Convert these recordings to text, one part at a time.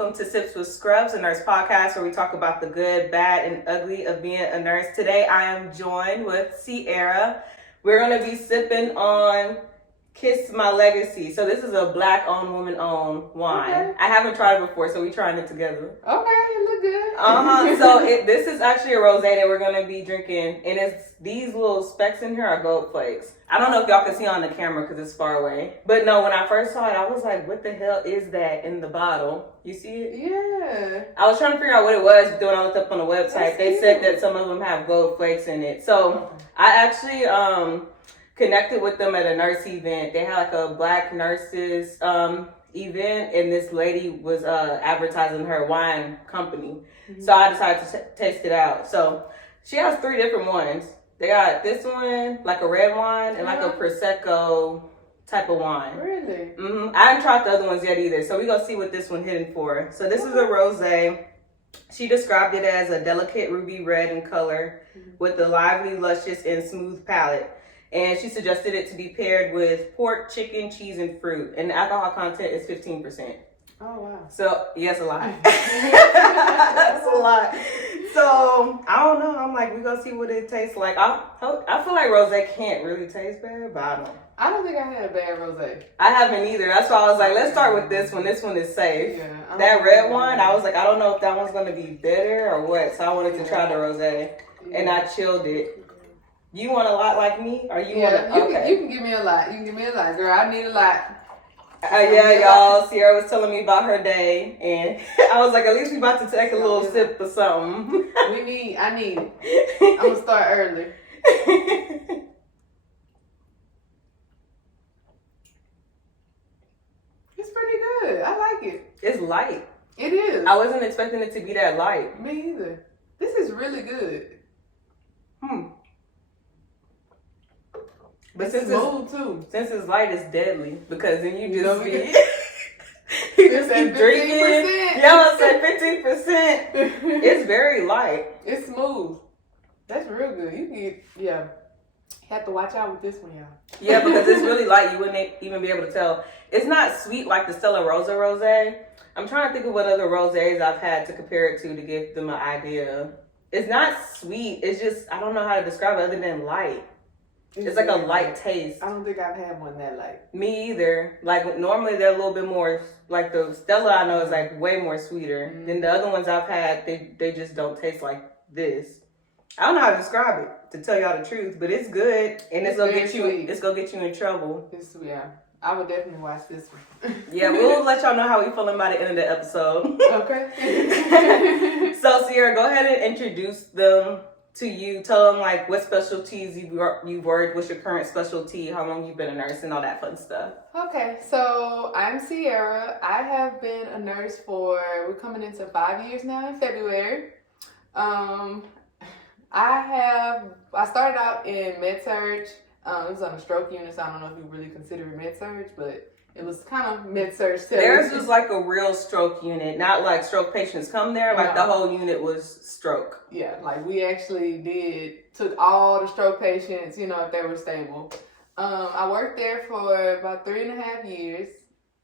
welcome to Sips with Scrubs, a nurse podcast where we talk about the good, bad, and ugly of being a nurse. Today I am joined with Ciara. We're going to be sipping on Kiss My Legacy. So this is a black-owned, woman-owned wine. Okay. I haven't tried it before, so we're trying it together. Okay, it look good. So this is actually a rosé that we're going to be drinking, and it's these little specks in here are gold flakes. I don't know if y'all can see on the camera because it's far away. But no, when I first saw it, I was like, what the hell is that in the bottle? You see it? Yeah. I was trying to figure out what it was, but when I looked up on the website, they said that some of them have gold flakes in it. So I actually connected with them at a nurse event. They had like a black nurses event, and this lady was advertising her wine company. Mm-hmm. So I decided to taste it out. So she has 3 different ones. They got this one, like a red wine, and like a Prosecco type of wine. Really? Mm-hmm. I haven't tried the other ones yet either, so we're going to see what this one hitting for. So this is a rosé. She described it as a delicate ruby red in color with a lively, luscious, and smooth palate. And she suggested it to be paired with pork, chicken, cheese, and fruit. And the alcohol content is 15%. Oh, wow. So, yes, a lot. That's a lot. So, I don't know. I'm like, we're going to see what it tastes like. I feel like rosé can't really taste bad, but I don't know. I don't think I had a bad rosé. I haven't either. That's why I was like, let's start with this one. This one is safe. Yeah, that red one, I was like, I don't know if that one's going to be bitter or what. So, I wanted to try the rosé. And I chilled it. You want a lot like me? Or you want to? Okay. You can give me a lot. You can give me a lot, girl. I need a lot. Yeah, y'all. Ciara was telling me about her day, and I was like, at least we about to take a little sip or something. I need it. I'm going to start early. It's pretty good. I like it. It's light. It is. I wasn't expecting it to be that light. Me either. This is really good. But it's smooth too. Since it's light, it's deadly because then you just be you just keep drinking. Yeah, I said 15%. It's very light. It's smooth. That's real good. You have to watch out with this one, y'all. Yeah, because it's really light. You wouldn't even be able to tell. It's not sweet like the Stella Rosa rosé. I'm trying to think of what other rosés I've had to compare it to give them an idea. It's not sweet. It's just, I don't know how to describe it other than light. It's like a light taste. I don't think I've had one that light. Me either. Like normally they're a little bit more, like the Stella I know is like way more sweeter than the other ones I've had. They just don't taste like this. I don't know how to describe it, to tell y'all the truth, but it's good and it's gonna get you. It's gonna get you in trouble. I would definitely watch this one. Yeah, we'll let y'all know how we feeling by the end of the episode. Okay. So Ciara, go ahead and introduce them to you. Tell them like what specialties you've worked, what's your current specialty, how long you've been a nurse, and all that fun stuff. Okay, so I'm Ciara. I have been a nurse we're coming into 5 years now in February. I started out in med-surg. It was on a stroke unit, so I don't know if you really consider it med-surg, but it was kind of med-surg. Theirs was like a real stroke unit, not like stroke patients come there. Like the whole unit was stroke. Yeah, like we actually took all the stroke patients, if they were stable. I worked there for about 3.5 years,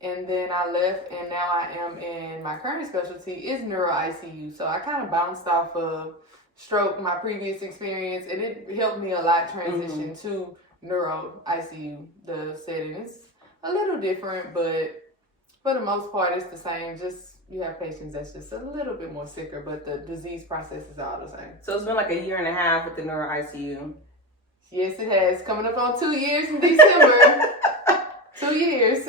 and then I left, and now I am in my current specialty is Neuro ICU. So I kind of bounced off of stroke, my previous experience, and it helped me a lot transition to Neuro ICU. The setting is a little different, but for the most part, it's the same. Just you have patients that's just a little bit more sicker, but the disease process is all the same. So it's been like 1.5 years with the Neuro ICU. Yes, it has. Coming up on 2 years in December. 2 years.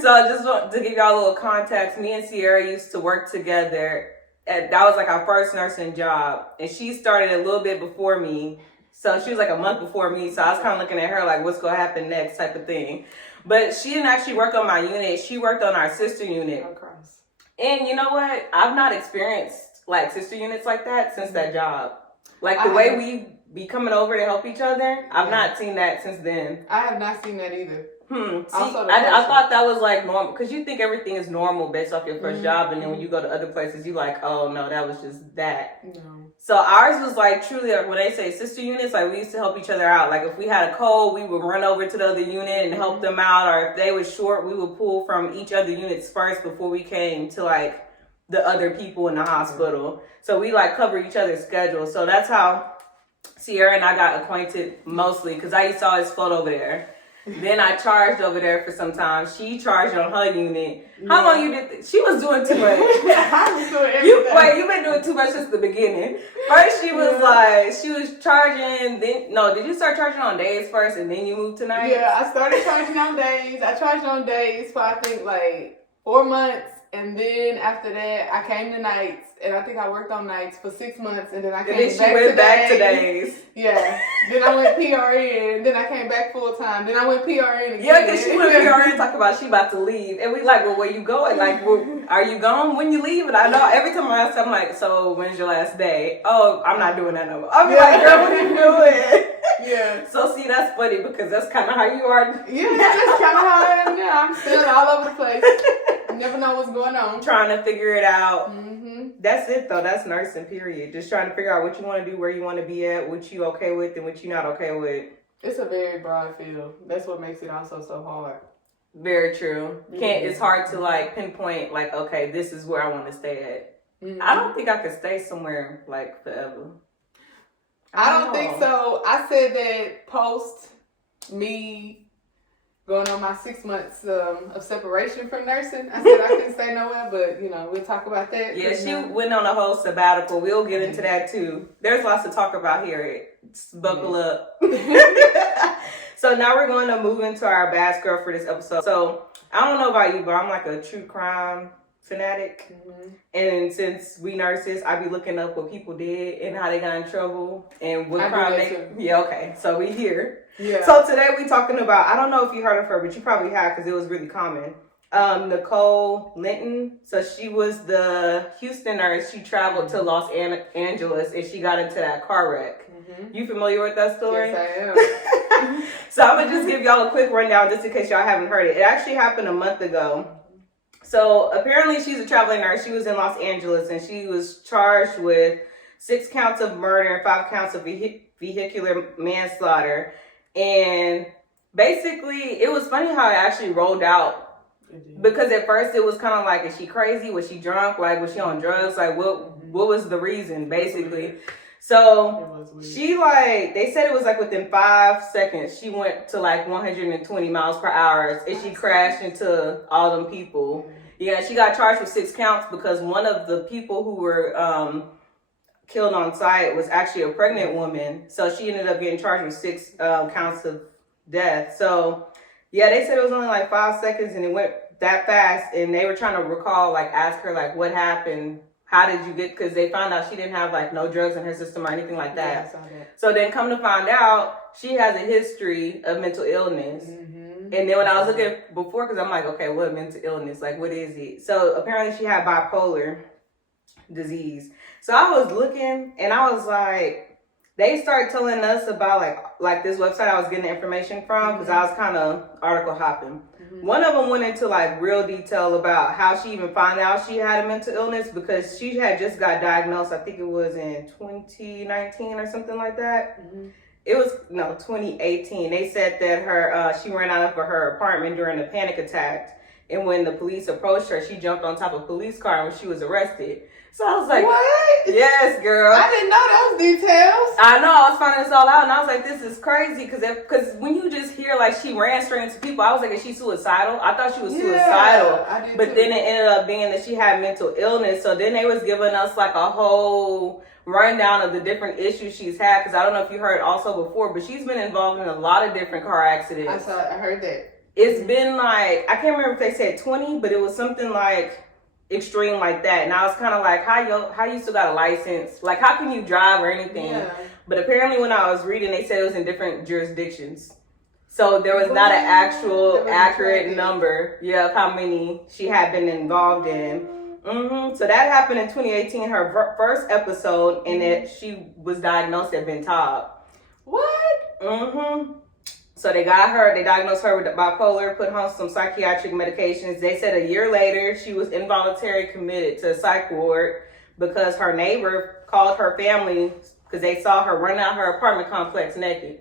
So I just want to give y'all a little context. Me and Ciara used to work together. That was like our first nursing job, and she started a little bit before me. So she was like a month before me. So I was kind of looking at her like, what's going to happen next type of thing. But she didn't actually work on my unit. She worked on our sister unit. Across. And you know what? I've not experienced like sister units like that since that job. Like the way we be coming over to help each other, I've not seen that since then. I have not seen that either. See, I thought that was like normal because you think everything is normal based off your first job, and then when you go to other places, you like, oh no, that was just that. No. So ours was like truly like when they say sister units, like we used to help each other out. Like if we had a cold, we would run over to the other unit and help them out, or if they were short, we would pull from each other units first before we came to like the other people in the hospital. So we like cover each other's schedules. So that's how Ciara and I got acquainted mostly, because I used to always float over there. Then I charged over there for some time. She charged on her unit. How long you did? She was doing too much. I was doing everything. You've been doing too much since the beginning. First, she was charging. Then did you start charging on days first, and then you moved to nights? Yeah, I started charging on days. I charged on days for I think like 4 months, and then after that, I came to nights. And I think I worked on nights for 6 months, and then I came back to days. Yeah. Then I went PRN, then I came back full time. Then I went PRN again. Yeah, because she went PRN talking about she about to leave. And we like, well, where you going? Like, well, are you gone when you leave? And I know every time I ask, I'm like, so when's your last day? Oh, I'm not doing that no more. I'm like, girl, what are you doing? Yeah. So see, that's funny because that's kind of how you are. Yeah, that's kind of how I am now. I'm still all over the place. Never know what's going on. Trying to figure it out. Mm-hmm. That's it though. That's nursing, period. Just trying to figure out what you want to do, where you want to be at, what you okay with, and what you not okay with. It's a very broad field. That's what makes it also so hard. Very true. It's hard to like pinpoint like, okay, this is where I want to stay at. Mm-hmm. I don't think I could stay somewhere like forever. I don't think so. I said that post me going on my 6 months of separation from nursing. I said I couldn't stay nowhere, but we'll talk about that. Yeah, she went on a whole sabbatical. We'll get into that too. There's lots to talk about here. Buckle up. So now we're going to move into our Bad Girl for this episode. So I don't know about you, but I'm like a true crime fanatic. Mm-hmm. And since we nurses, I be looking up what people did and how they got in trouble and what crime they... Yeah, okay. So we here. Yeah. So today we talking about, I don't know if you heard of her, but you probably have because it was really common. Nicole Linton. So she was the Houston nurse. She traveled to Los Angeles and she got into that car wreck. Mm-hmm. You familiar with that story? Yes, I am. So I'm going to just give y'all a quick rundown just in case y'all haven't heard it. It actually happened a month ago. So apparently she's a traveling nurse. She was in Los Angeles and she was charged with 6 counts of murder and 5 counts of vehicular manslaughter. And basically, it was funny how it actually rolled out. Because at first it was kind of like, is she crazy? Was she drunk? Like, was she on drugs? Like, what was the reason, basically? So she they said it was like within 5 seconds, she went to like 120 miles per hour and she crashed into all them people. Yeah, she got charged with 6 counts because one of the people who were killed on site was actually a pregnant woman. So she ended up getting charged with 6 counts of death. So yeah, they said it was only like 5 seconds and it went that fast. And they were trying to recall, like ask her like what happened. How did you get, because they found out she didn't have like no drugs in her system or anything like that. Yeah, I saw that. So then come to find out, she has a history of mental illness. Mm-hmm. And then when I was looking before, because I'm like, okay, what mental illness? Like, what is it? So apparently she had bipolar disease. So I was looking and I was like, they started telling us about like this website I was getting the information from because I was kind of article hopping. Mm-hmm. One of them went into like real detail about how she even found out she had a mental illness because she had just got diagnosed. I think it was in 2019 or something like that. Mm-hmm. It was 2018. They said that she ran out of her apartment during a panic attack, and when the police approached her, she jumped on top of a police car when she was arrested. So I was like, what? Yes, girl. I didn't know those details. I know. I was finding this all out, and I was like, this is crazy. Because when you just hear, like, she ran straight into people, I was like, is she suicidal? I thought she was suicidal. I did but too. then it ended up being that she had mental illness. So then they was giving us, like, a whole rundown of the different issues she's had. Because I don't know if you heard also before, but she's been involved in a lot of different car accidents. I heard that. It's been, like, I can't remember if they said 20, but it was something, like, extreme like that. And I was kind of like, how you still got a license? Like, how can you drive or anything? Yeah. But apparently when I was reading, they said it was in different jurisdictions. So there was not an actual accurate number, of how many she had been involved in. Mm-hmm. So that happened in 2018, her first episode, and that she was diagnosed at Ventab. What? Mm-hmm. So they diagnosed her with bipolar, put her on some psychiatric medications. They said a year later, she was involuntarily committed to a psych ward because her neighbor called her family because they saw her running out her apartment complex naked.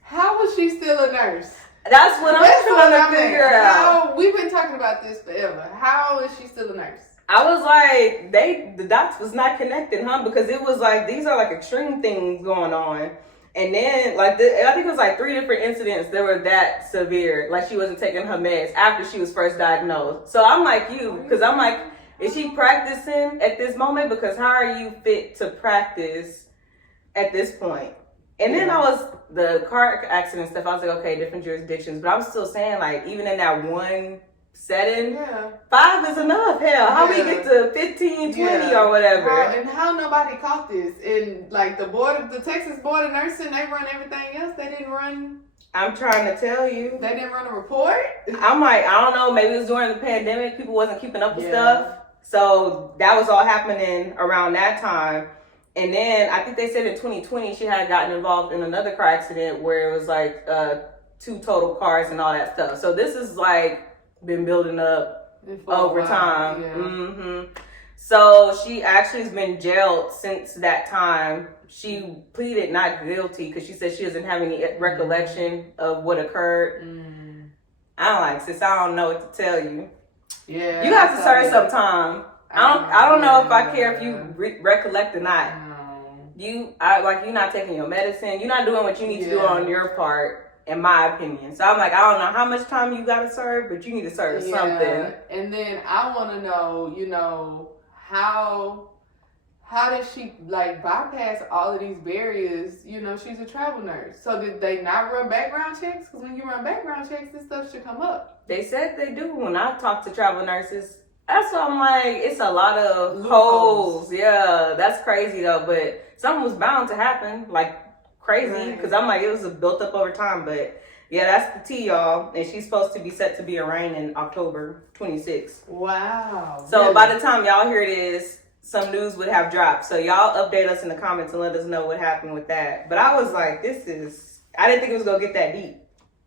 How was she still a nurse? That's what I'm trying to figure out. We've been talking about this forever. How is she still a nurse? I was like, the dots was not connecting, huh? Because it was like, these are like extreme things going on. And then, like, I think it was like 3 different incidents that were that severe. Like, she wasn't taking her meds after she was first diagnosed. So I'm like you, because I'm like, is she practicing at this moment? Because how are you fit to practice at this point? And then the car accident stuff, I was like, okay, different jurisdictions. But I was still saying, like, even in that one setting, 5 is enough. Hell, how we get to 15, 20 or whatever. How nobody caught this? And like the Texas Board of Nursing, they run everything else. They didn't run. I'm trying to tell you. They didn't run a report? I'm like, I don't know, maybe it was during the pandemic, people wasn't keeping up with stuff. So that was all happening around that time. And then I think they said in 2020 she had gotten involved in another car accident where it was like 2 total cars and all that stuff. So this is like been building up over time. Yeah. So she actually has been jailed since that time. She pleaded not guilty because she said she doesn't have any recollection of what occurred. I'm like, sis, I don't know what to tell you. Yeah, you have to serve some time. I don't know if I care if you recollect or not. You're not taking your medicine. You're not doing what you need to do on your part. In my opinion. So I'm like, I don't know how much time you gotta serve, but you need to serve something. And then I wanna know, how did she like bypass all of these barriers? She's a travel nurse. So did they not run background checks? Because when you run background checks, this stuff should come up. They said they do when I talk to travel nurses. That's why I'm like, it's a lot of holes. Yeah, that's crazy though, but something was bound to happen. Like, crazy, because I'm like, it was built up over time. But yeah, that's the tea, y'all. And she's supposed to be set to be arraigned in October 26th. Wow. So by the time y'all hear this, some news would have dropped. So y'all update us in the comments and let us know what happened with that. But I was like, I didn't think it was going to get that deep.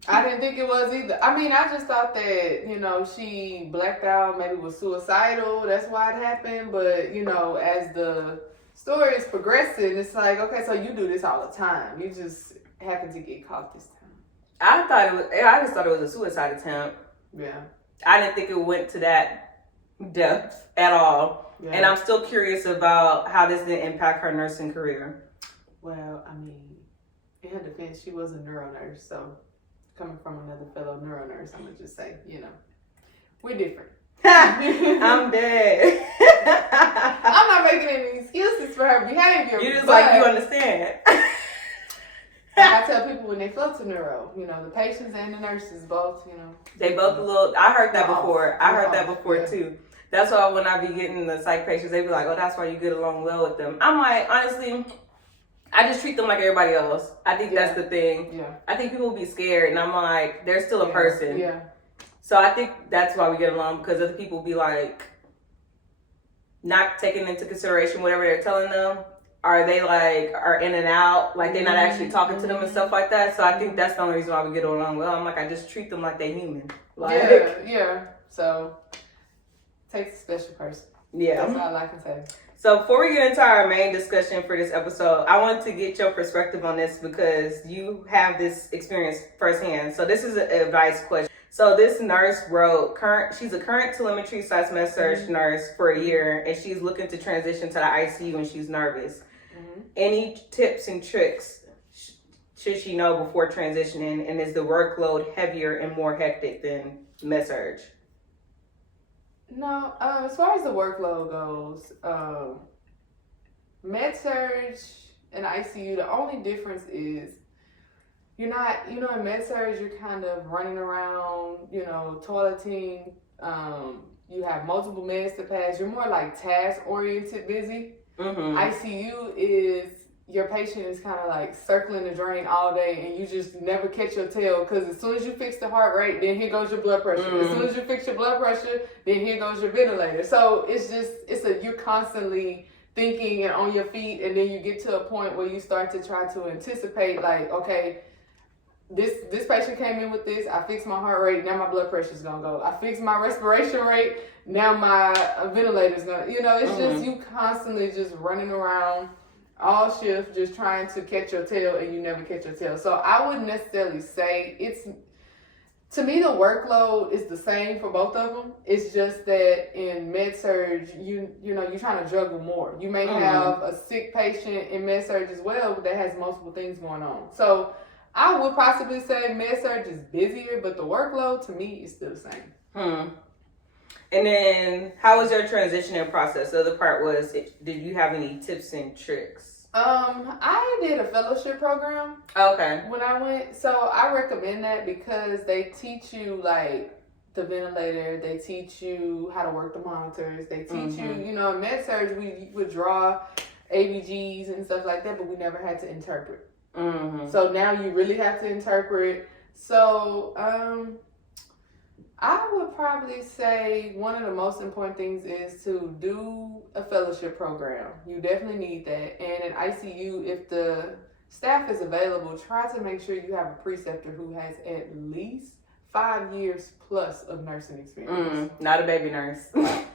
I didn't think it was either. I mean, I just thought that, she blacked out, maybe was suicidal. That's why it happened. But, as the story is progressing, it's like, okay, so you do this all the time. You just happen to get caught this time. I just thought it was a suicide attempt. Yeah. I didn't think it went to that depth at all. Yeah. And I'm still curious about how this didn't impact her nursing career. Well, I mean, in her defense, she was a neuro nurse, so coming from another fellow neuro nurse, I'm gonna just say, we're different. I'm dead. I'm not making any excuses for her behavior. You just like you understand. I tell people when they float to neuro, the patients and the nurses both, they both a little. I heard that before. Too. That's why when I be getting the psych patients, they be like, "Oh, that's why you get along well with them." I'm like, honestly, I just treat them like everybody else. I think that's the thing. Yeah. I think people be scared, and I'm like, they're still a person. Yeah. So I think that's why we get along, because other people be like, not taking into consideration whatever they're telling them. Are they like, are in and out, like they're not actually talking to them and stuff like that. So I think that's the only reason why we get along well. I'm like, I just treat them like they're human. Like, yeah. So takes a special person. Yeah. That's all I can say. So before we get into our main discussion for this episode, I wanted to get your perspective on this because you have this experience firsthand. So this is an advice question. So this nurse wrote, she's a current telemetry / med-surg nurse for a year, and she's looking to transition to the ICU and she's nervous. Any tips and tricks should she know before transitioning, and is the workload heavier and more hectic than med-surg? No, as far as the workload goes, med-surg and ICU, the only difference is you're not, in med-surg, you're kind of running around, toileting. You have multiple meds to pass. You're more like task-oriented busy. ICU is your patient is kind of like circling the drain all day, and you just never catch your tail, because as soon as you fix the heart rate, then here goes your blood pressure. As soon as you fix your blood pressure, then here goes your ventilator. So you're constantly thinking and on your feet, and then you get to a point where you start to try to anticipate, like, okay, this patient came in with this, I fixed my heart rate, now my blood pressure's gonna go. I fixed my respiration rate, now my ventilator's gonna, it's just you constantly just running around all shift, just trying to catch your tail, and you never catch your tail. So I wouldn't necessarily say To me, the workload is the same for both of them. It's just that in med-surg, you know, you're trying to juggle more. You may have a sick patient in med-surg as well that has multiple things going on. So I would possibly say med-surg is busier, but the workload to me is still the same. And then, how was your transitioning process? The other part was, did you have any tips and tricks? I did a fellowship program. Okay. When I went, so I recommend that because they teach you like the ventilator, they teach you how to work the monitors, they teach you, you know, in med surg we would draw ABGs and stuff like that, but we never had to interpret. So now you really have to interpret. So I would probably say one of the most important things is to do a fellowship program. You definitely need that. And in ICU, if the staff is available, try to make sure you have a preceptor who has at least 5 years plus of nursing experience. Not a baby nurse.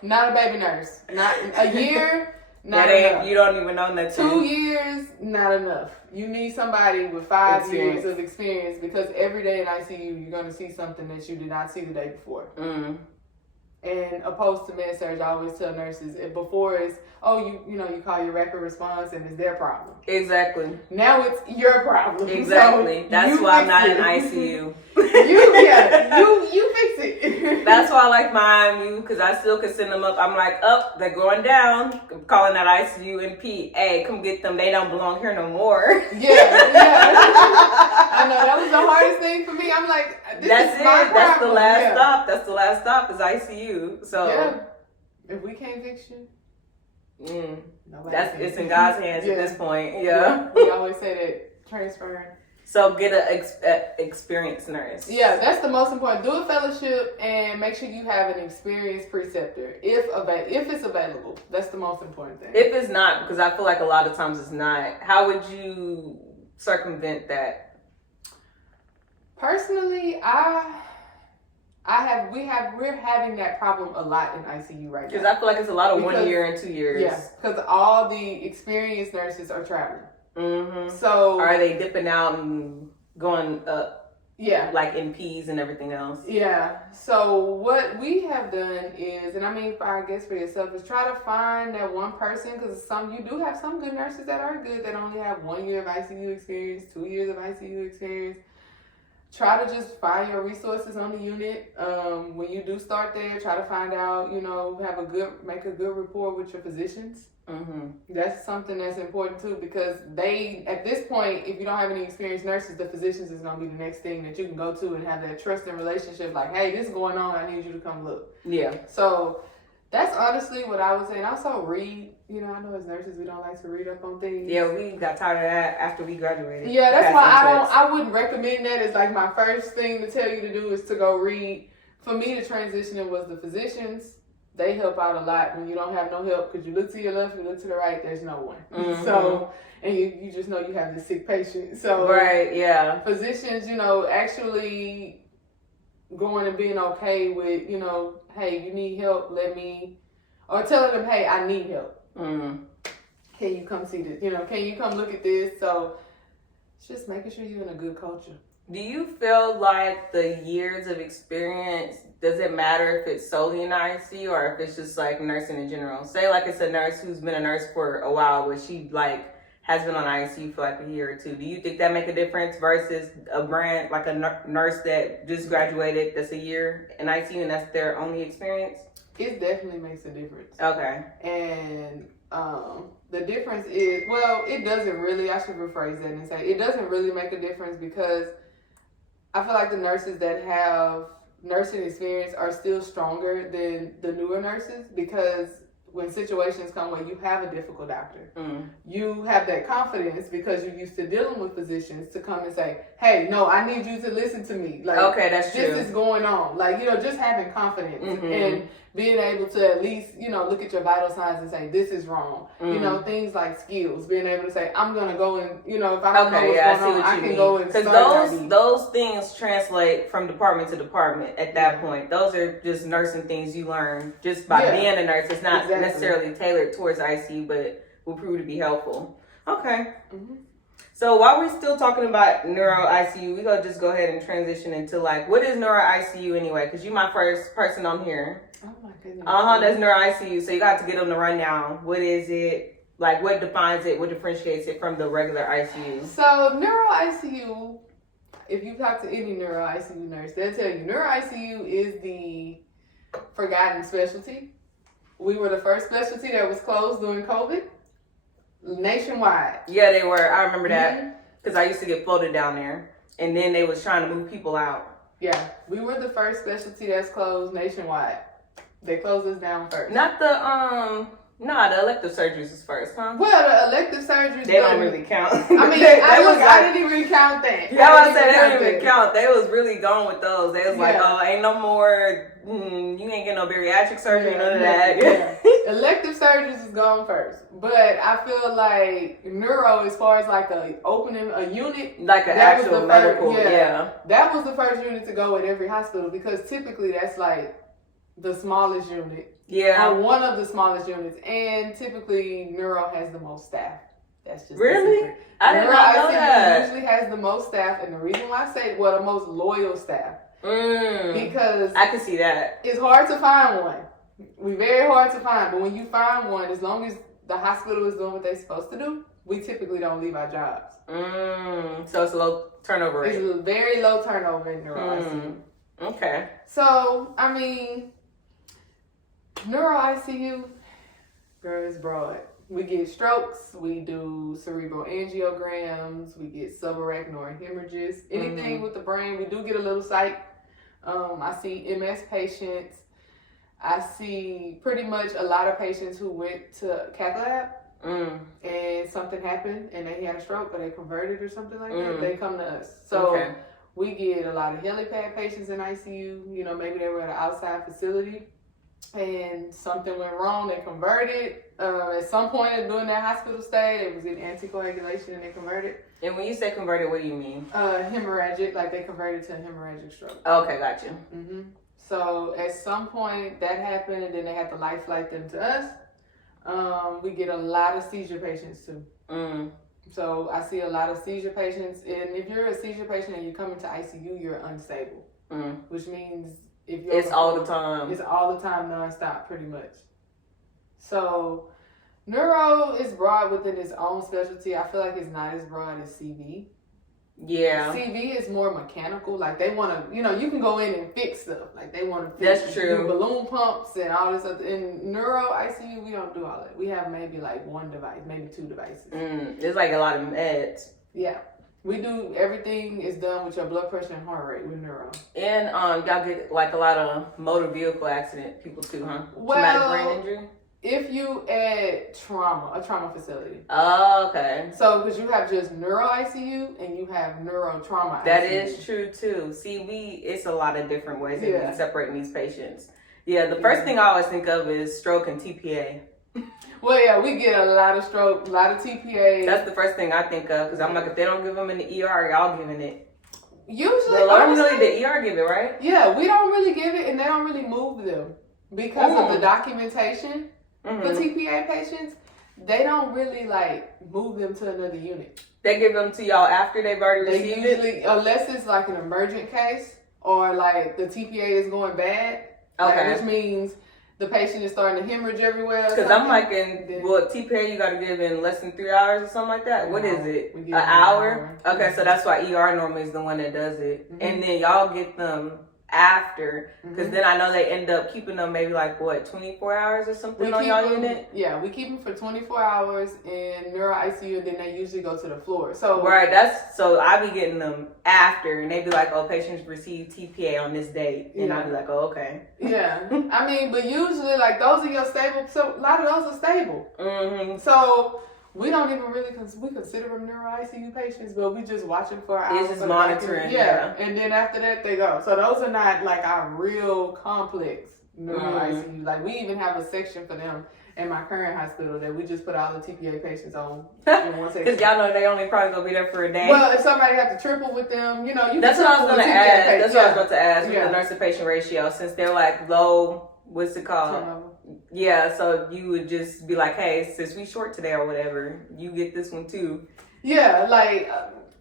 Not a baby nurse. Not a year. Not that enough. You don't even know nothing. 2 years, not enough. You need somebody with 5 years of experience because every day in ICU, you're going to see something that you did not see the day before. And opposed to med surg, I always tell nurses, if before is, you call your rapid response and it's their problem. Exactly. Now it's your problem. Exactly. So that's why I'm not in ICU. you fix it. That's why I like mine, because I still can send them up. I'm like, they're going down. I'm calling that ICU and P. Hey, come get them. They don't belong here no more. Yeah. I know that was the hardest thing for me. I'm like, that's the last stop. That's the last stop is ICU. So if we can't fix you, it's in God's hands at this point. Yeah. We always say that transferring. So get an experienced nurse. Yeah, that's the most important. Do a fellowship and make sure you have an experienced preceptor if it's available. That's the most important thing. If it's not, because I feel like a lot of times it's not. How would you circumvent that? Personally, we're having that problem a lot in ICU right now. Because I feel like it's a lot of 1 year and 2 years. Yeah, because all the experienced nurses are traveling. So are they dipping out and going up? Yeah, like NPs and everything else. Yeah. So what we have done is, and I mean, I guess for yourself, is try to find that one person, because you do have some good nurses that are good that only have 1 year of ICU experience, 2 years of ICU experience. Try to just find your resources on the unit. When you do start there, try to find out, make a good rapport with your physicians. That's something that's important too, because at this point, if you don't have any experienced nurses, the physicians is going to be the next thing that you can go to and have that trusting relationship. Like, hey, this is going on. I need you to come look. Yeah. So that's honestly what I would say. And also read. I know as nurses we don't like to read up on things. Yeah, we got tired of that after we graduated. Yeah, that's why I wouldn't recommend that. It's like my first thing to tell you to do is to go read. For me, the transition was the physicians. They help out a lot when you don't have no help, because you look to your left, you look to the right, there's no one. So, and you just know you have this sick patient. So, right, yeah. Physicians, actually going and being okay with, hey, you need help, or telling them, hey, I need help. Can you come see this? Can you come look at this? So, it's just making sure you're in a good culture. Do you feel like the years of experience, does it matter if it's solely in ICU or if it's just like nursing in general? Say like it's a nurse who's been a nurse for a while, but she has been on ICU for like a year or two. Do you think that make a difference versus a nurse that just graduated that's a year in ICU and that's their only experience? It definitely makes a difference. Okay. And the difference is, it doesn't really, I should rephrase that and say, it doesn't really make a difference, because I feel like the nurses that have nursing experience are still stronger than the newer nurses, because when situations come where you have a difficult doctor, you have that confidence because you're used to dealing with physicians to come and say, hey, no, I need you to listen to me. Like, okay, that's true. This is going on. Like, just having confidence and being able to at least, look at your vital signs and say, this is wrong. Things like skills, being able to say, I'm going to go and, if I don't know what's going on, I can go and start. Because those things translate from department to department at that point. Those are just nursing things you learn just by being a nurse. It's not necessarily tailored towards ICU, but will prove to be helpful. Okay. So while we're still talking about Neuro ICU, we gonna just go ahead and transition into like, what is Neuro ICU anyway? Because you're my first person on here. Oh my goodness. That's Neuro ICU. So you got to get on the rundown. What is it? Like, what defines it? What differentiates it from the regular ICU? So Neuro ICU, if you talk to any Neuro ICU nurse, they'll tell you Neuro ICU is the forgotten specialty. We were the first specialty that was closed during COVID. Nationwide. Yeah, they were. I remember that because I used to get floated down there, and then they was trying to move people out. Yeah, we were the first specialty that's closed nationwide. They closed us down first. Not the the elective surgeries was first, huh? Well, the elective surgeries they don't really count. I mean, I didn't even count that. Yeah, I said they didn't even count. They was really going with those. They was like, oh, ain't no more. You ain't get no bariatric surgery, none of that. Yeah. Elective surgeries is gone first, but I feel like neuro, as far as like opening a unit, like an actual medical, that was the first unit to go at every hospital because typically that's like the smallest unit. Yeah. Or one of the smallest units, and typically neuro has the most staff. That's just really. I did not know that. Usually has the most staff, and the reason why I say the most loyal staff. Because I can see that. It's hard to find one. We're very hard to find, but when you find one, as long as the hospital is doing what they're supposed to do, we typically don't leave our jobs. So it's a low turnover rate. It's a very low turnover in neuro ICU. Okay. So, I mean, neuro ICU, girl, is broad. We get strokes, we do cerebral angiograms, we get subarachnoid hemorrhages, anything with the brain. We do get a little psych. I see MS patients. I see pretty much a lot of patients who went to cath lab and something happened and they had a stroke or they converted or something like that. They come to us. So we get a lot of helipad patients in ICU. You know, maybe they were at an outside facility and something went wrong. They converted. At some point during their hospital stay, they was in anticoagulation and they converted. And when you say converted, what do you mean? Hemorrhagic, like they converted to a hemorrhagic stroke. Okay, gotcha. So at some point that happened, and then they had to life flight them to us. We get a lot of seizure patients too. So I see a lot of seizure patients, and if you're a seizure patient and you come into ICU, you're unstable, which means if you're it's all the time. It's all the time, nonstop, pretty much. So neuro is broad within its own specialty. I feel like it's not as broad as CV. Yeah. CV is more mechanical. Like they want to, you can go in and fix stuff. Like they want to fix balloon pumps and all this other. In neuro ICU, we don't do all that. We have maybe like one device, maybe two devices. It's like a lot of meds. Yeah. We do, everything is done with your blood pressure and heart rate with neuro. And y'all get like a lot of motor vehicle accident people too, huh? Well, traumatic brain injury? If you add a trauma facility. Oh, okay. So, because you have just neuro ICU and you have neuro trauma ICU. That is true too. See, it's a lot of different ways that we separating these patients. Yeah, the first thing I always think of is stroke and TPA. Well, yeah, we get a lot of stroke, a lot of TPA. That's the first thing I think of, because I'm like, if they don't give them in the ER, y'all giving it. Usually, honestly, the ER give it, right? Yeah, we don't really give it, and they don't really move them because of the documentation. For TPA patients, they don't really like move them to another unit. They give them to y'all after they've already received it? Unless it's like an emergent case or like the TPA is going bad. Okay. Which means the patient is starting to hemorrhage everywhere. Because I'm like, TPA you got to give in less than 3 hours or something like that? What is it? An hour? Okay, so that's why ER normally is the one that does it. And then y'all get them after, because then I know they end up keeping them maybe like 24 hours or something on y'all unit. Yeah, we keep them for 24 hours in neuro ICU, and then they usually go to the floor. So so I be getting them after, and they be like, "Oh, patients received TPA on this date," and I be like, "Oh, okay." Yeah, I mean, but usually like those are your stable. So a lot of those are stable. So we don't even really we consider them neuro ICU patients, but we just watch them for hours. It's just monitoring. Yeah, and then after that they go. So those are not like our real complex neuro ICU. Like we even have a section for them in my current hospital that we just put all the TPA patients on in one section. Because y'all know they only probably gonna be there for a day. Well, if somebody had to triple with them, that's what I was gonna ask. That's what I was about to ask with the nurse to patient ratio, since they're like low. What's it called? Turnover. Yeah, so you would just be like, hey, since we short today or whatever, you get this one too. Yeah, like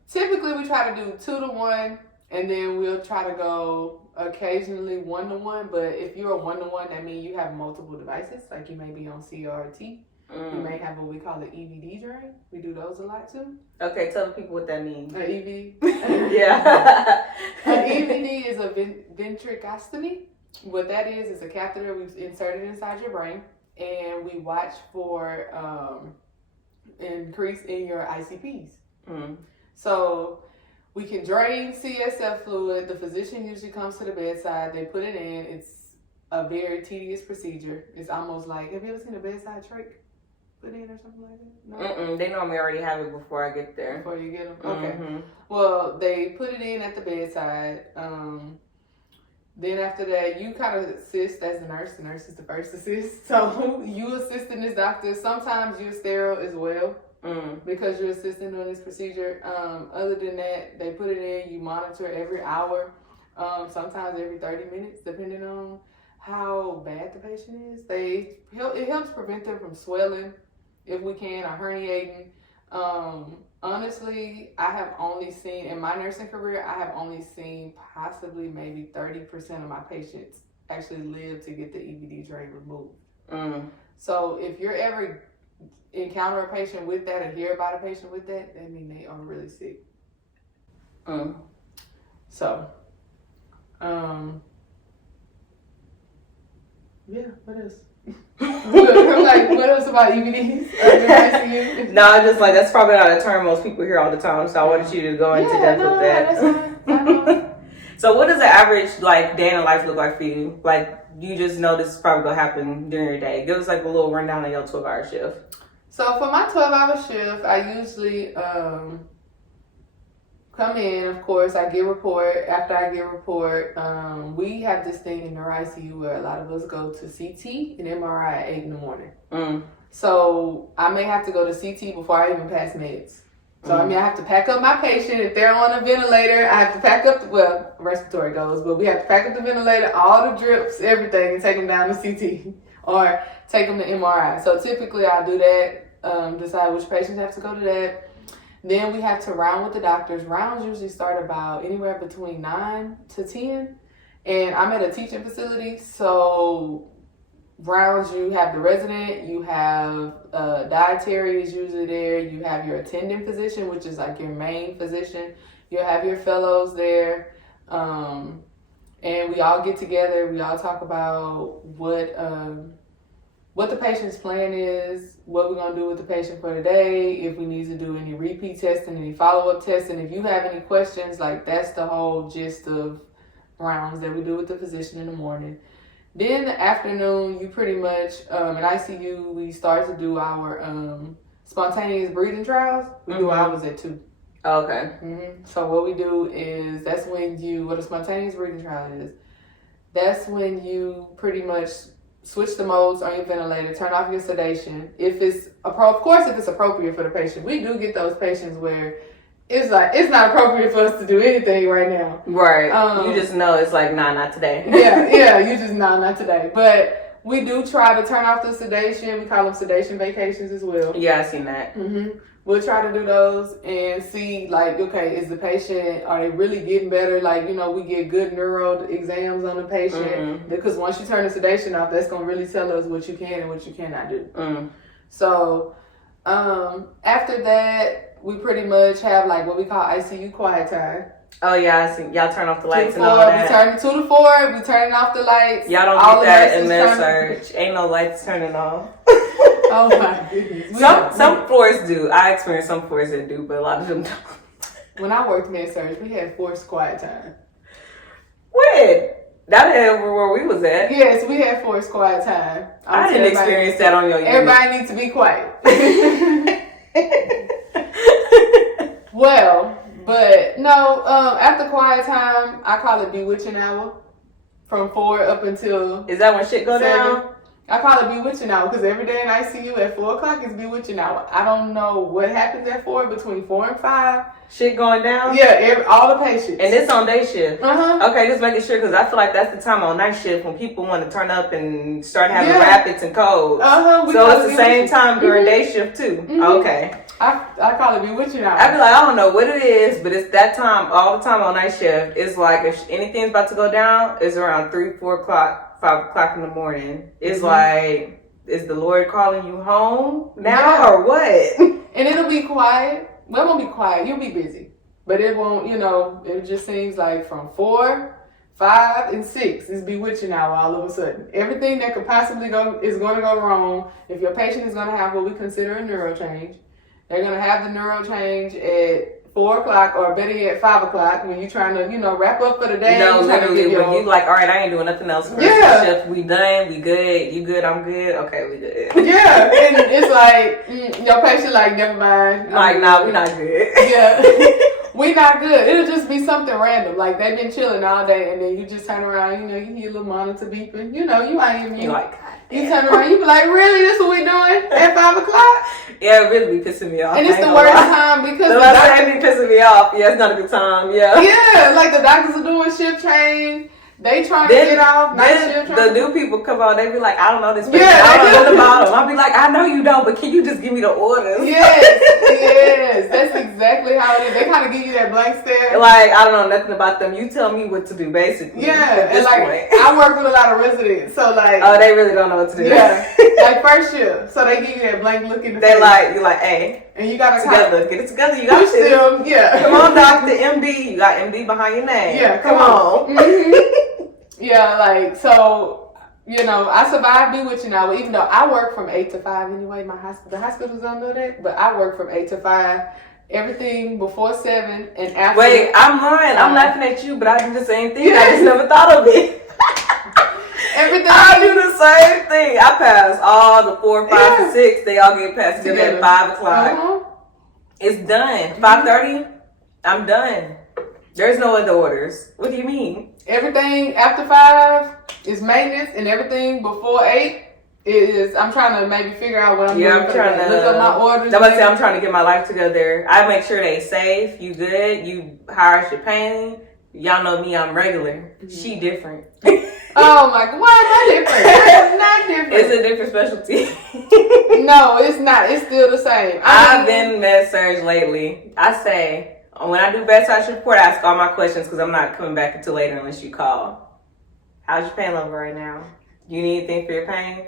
typically we try to do 2-to-1, and then we'll try to go occasionally 1-to-1. But if you're a 1-to-1, that means you have multiple devices. Like you may be on CRT. You may have what we call the EVD drain. We do those a lot too. Okay, tell the people what that means. An EVD. Yeah. An EVD is a ventriculostomy. What that is a catheter we've inserted inside your brain, and we watch for increase in your ICPs. So we can drain CSF fluid. The physician usually comes to the bedside. They put it in. It's a very tedious procedure. It's almost like, have you ever seen a bedside trach put in or something like that? No? They normally already have it before I get there. Before you get them? Okay. Well, they put it in at the bedside. Then after that, you kind of assist as a nurse. The nurse is the first assist. So you assisting this doctor. Sometimes you're sterile as well because you're assisting on this procedure. Other than that, they put it in. You monitor every hour, sometimes every 30 minutes, depending on how bad the patient is. It helps prevent them from swelling, if we can, or herniating. Honestly, I have only seen, in my nursing career, I have only seen possibly maybe 30% of my patients actually live to get the EVD drain removed. So if you're ever encounter a patient with that or hear about a patient with that, that means they are really sick. So, yeah, what else? I'm like, what else about EVDs? No, I'm just like, that's probably not a term most people hear all the time, so I wanted you to go into depth with that. That's fine. So what does the average like day in the life look like for you? Like, you just know this is probably gonna happen during your day. Give us like a little rundown of your 12-hour shift. So for my 12-hour shift, I usually come in. Of course, I get report. After I get report, we have this thing in Neuro ICU where a lot of us go to CT and MRI at 8 in the morning. So I may have to go to CT before I even pass meds. So I mean, I have to pack up my patient. If they're on a ventilator, I have to pack up, respiratory goes, but we have to pack up the ventilator, all the drips, everything, and take them down to CT or take them to MRI. So typically I'll do that, decide which patients have to go to that. Then we have to round with the doctors. Rounds usually start about anywhere between 9 to 10. And I'm at a teaching facility, so rounds, you have the resident, you have dietary is usually there, you have your attending physician, which is like your main physician, you'll have your fellows there, and we all get together, we all talk about what the patient's plan is, what we're going to do with the patient for the day, if we need to do any repeat testing, any follow-up testing. If you have any questions, like that's the whole gist of rounds that we do with the physician in the morning. Then in the afternoon, you pretty much, in ICU, we start to do our spontaneous breathing trials. We do ours at 2. Okay. So what we do is, that's when what a spontaneous breathing trial is. That's when you pretty much switch the modes on your ventilator, turn off your sedation. If it's, of course, if it's appropriate for the patient. We do get those patients where it's like, it's not appropriate for us to do anything right now. Right. You just know it's like, nah, not today. yeah, you just, nah, not today. But we do try to turn off the sedation. We call them sedation vacations as well. Yeah, I've seen that. We'll try to do those and see, like, okay, is the patient, are they really getting better? Like, we get good neuro exams on the patient. Because once you turn the sedation off, that's going to really tell us what you can and what you cannot do. So, after that, we pretty much have like what we call ICU quiet time. Oh yeah, I see. Y'all turn off the lights and all that. that. We turn 2 to 4. We turning off the lights. Y'all don't get that in med-surg. Ain't no lights turning off. Oh my goodness. Some floors do. I experienced some floors that do, but a lot of them don't. When I worked med-surg, we had forced quiet time. When? That ain't where we was at. Yes, we had forced quiet time. I didn't experience that on your unit. Everybody needs to be quiet. Well, but no, after quiet time, I call it bewitching hour. From 4 up until... Is that when shit go 7. down? I call it bewitching hour because every day in ICU at 4 o'clock is bewitching hour. I don't know what happens at 4, between 4 and 5. Shit going down? Yeah, all the patients. And it's on day shift? Okay, just making sure because I feel like that's the time on night shift when people want to turn up and start having rapids and codes. So it's the same time during day shift too? Okay. I I call it bewitching hour. I be like, I don't know what it is, but it's that time all the time on night shift. It's like if anything's about to go down, it's around 3, 4 o'clock, 5 o'clock in the morning. It's like, is the Lord calling you home now or what? And it'll be quiet. Well, it won't be quiet. You'll be busy. But it won't, it just seems like from 4, 5, and 6 is bewitching hour all of a sudden. Everything that could possibly is going to go wrong. If your patient is going to have what we consider a neuro change, they're going to have the neuro change at 4 o'clock or better yet 5 o'clock when you're trying to, wrap up for the day. No, literally, when you like, all right, I ain't doing nothing else for the shift. We done, we good, you good, I'm good, okay, we good. Yeah, and it's like, your patient like, never mind. Like, nah, we not good. Yeah, we not good. It'll just be something random. Like, they've been chilling all day and then you just turn around, you hear a little monitor beeping. You ain't even, you turn around, you be like, really, this what we doing at 5 o'clock? Yeah, it really be pissing me off. And it's the worst time because the doctors be pissing me off. Yeah, it's not a good time. Yeah. Yeah, like the doctors are doing shift change. They trying to get off night shift. The new people come on, they be like, I don't know this patient. I don't know nothing about him. I'll be like, I know you don't, but can you just give me the orders? Yes, that's exactly how it is. They kind of give you that blank stare. Like, I don't know nothing about them. You tell me what to do, basically. Yeah, and like, I work with a lot of residents, so like. Oh, they really don't know what to do. Yeah, like first shift, so they give you that blank look in the face. You're like, hey. And you gotta get it together. You got this. Them, yeah. Come on, Dr. MD. You got MD behind your name. Yeah, come on. Yeah, like, so, I survived bewitching hour, even though I work from 8 to 5 anyway. The hospitals don't know that, but I work from 8 to 5. Everything before 7 and after. Wait, I'm lying. I'm laughing at you, but I do the same thing. I just never thought of it. Everything. I do the same thing. I pass all the 4, 5, and 6. They all get passed together at 5 o'clock. It's done. 5:30. I'm done. There's no other orders. What do you mean? Everything after 5 is maintenance, and everything before 8 is. I'm trying to maybe figure out what I'm doing. I'm trying to look up my orders. I'm trying to get my life together. I make sure they safe. You good? You harsh your pain. Y'all know me. I'm regular. She different. Oh my God! Why am I different? It's not different. It's a different specialty. No, it's not. It's still the same. I've been med surg lately. I say. When I do bedside report, I ask all my questions because I'm not coming back until later unless you call. How's your pain level right now? Do you need anything for your pain?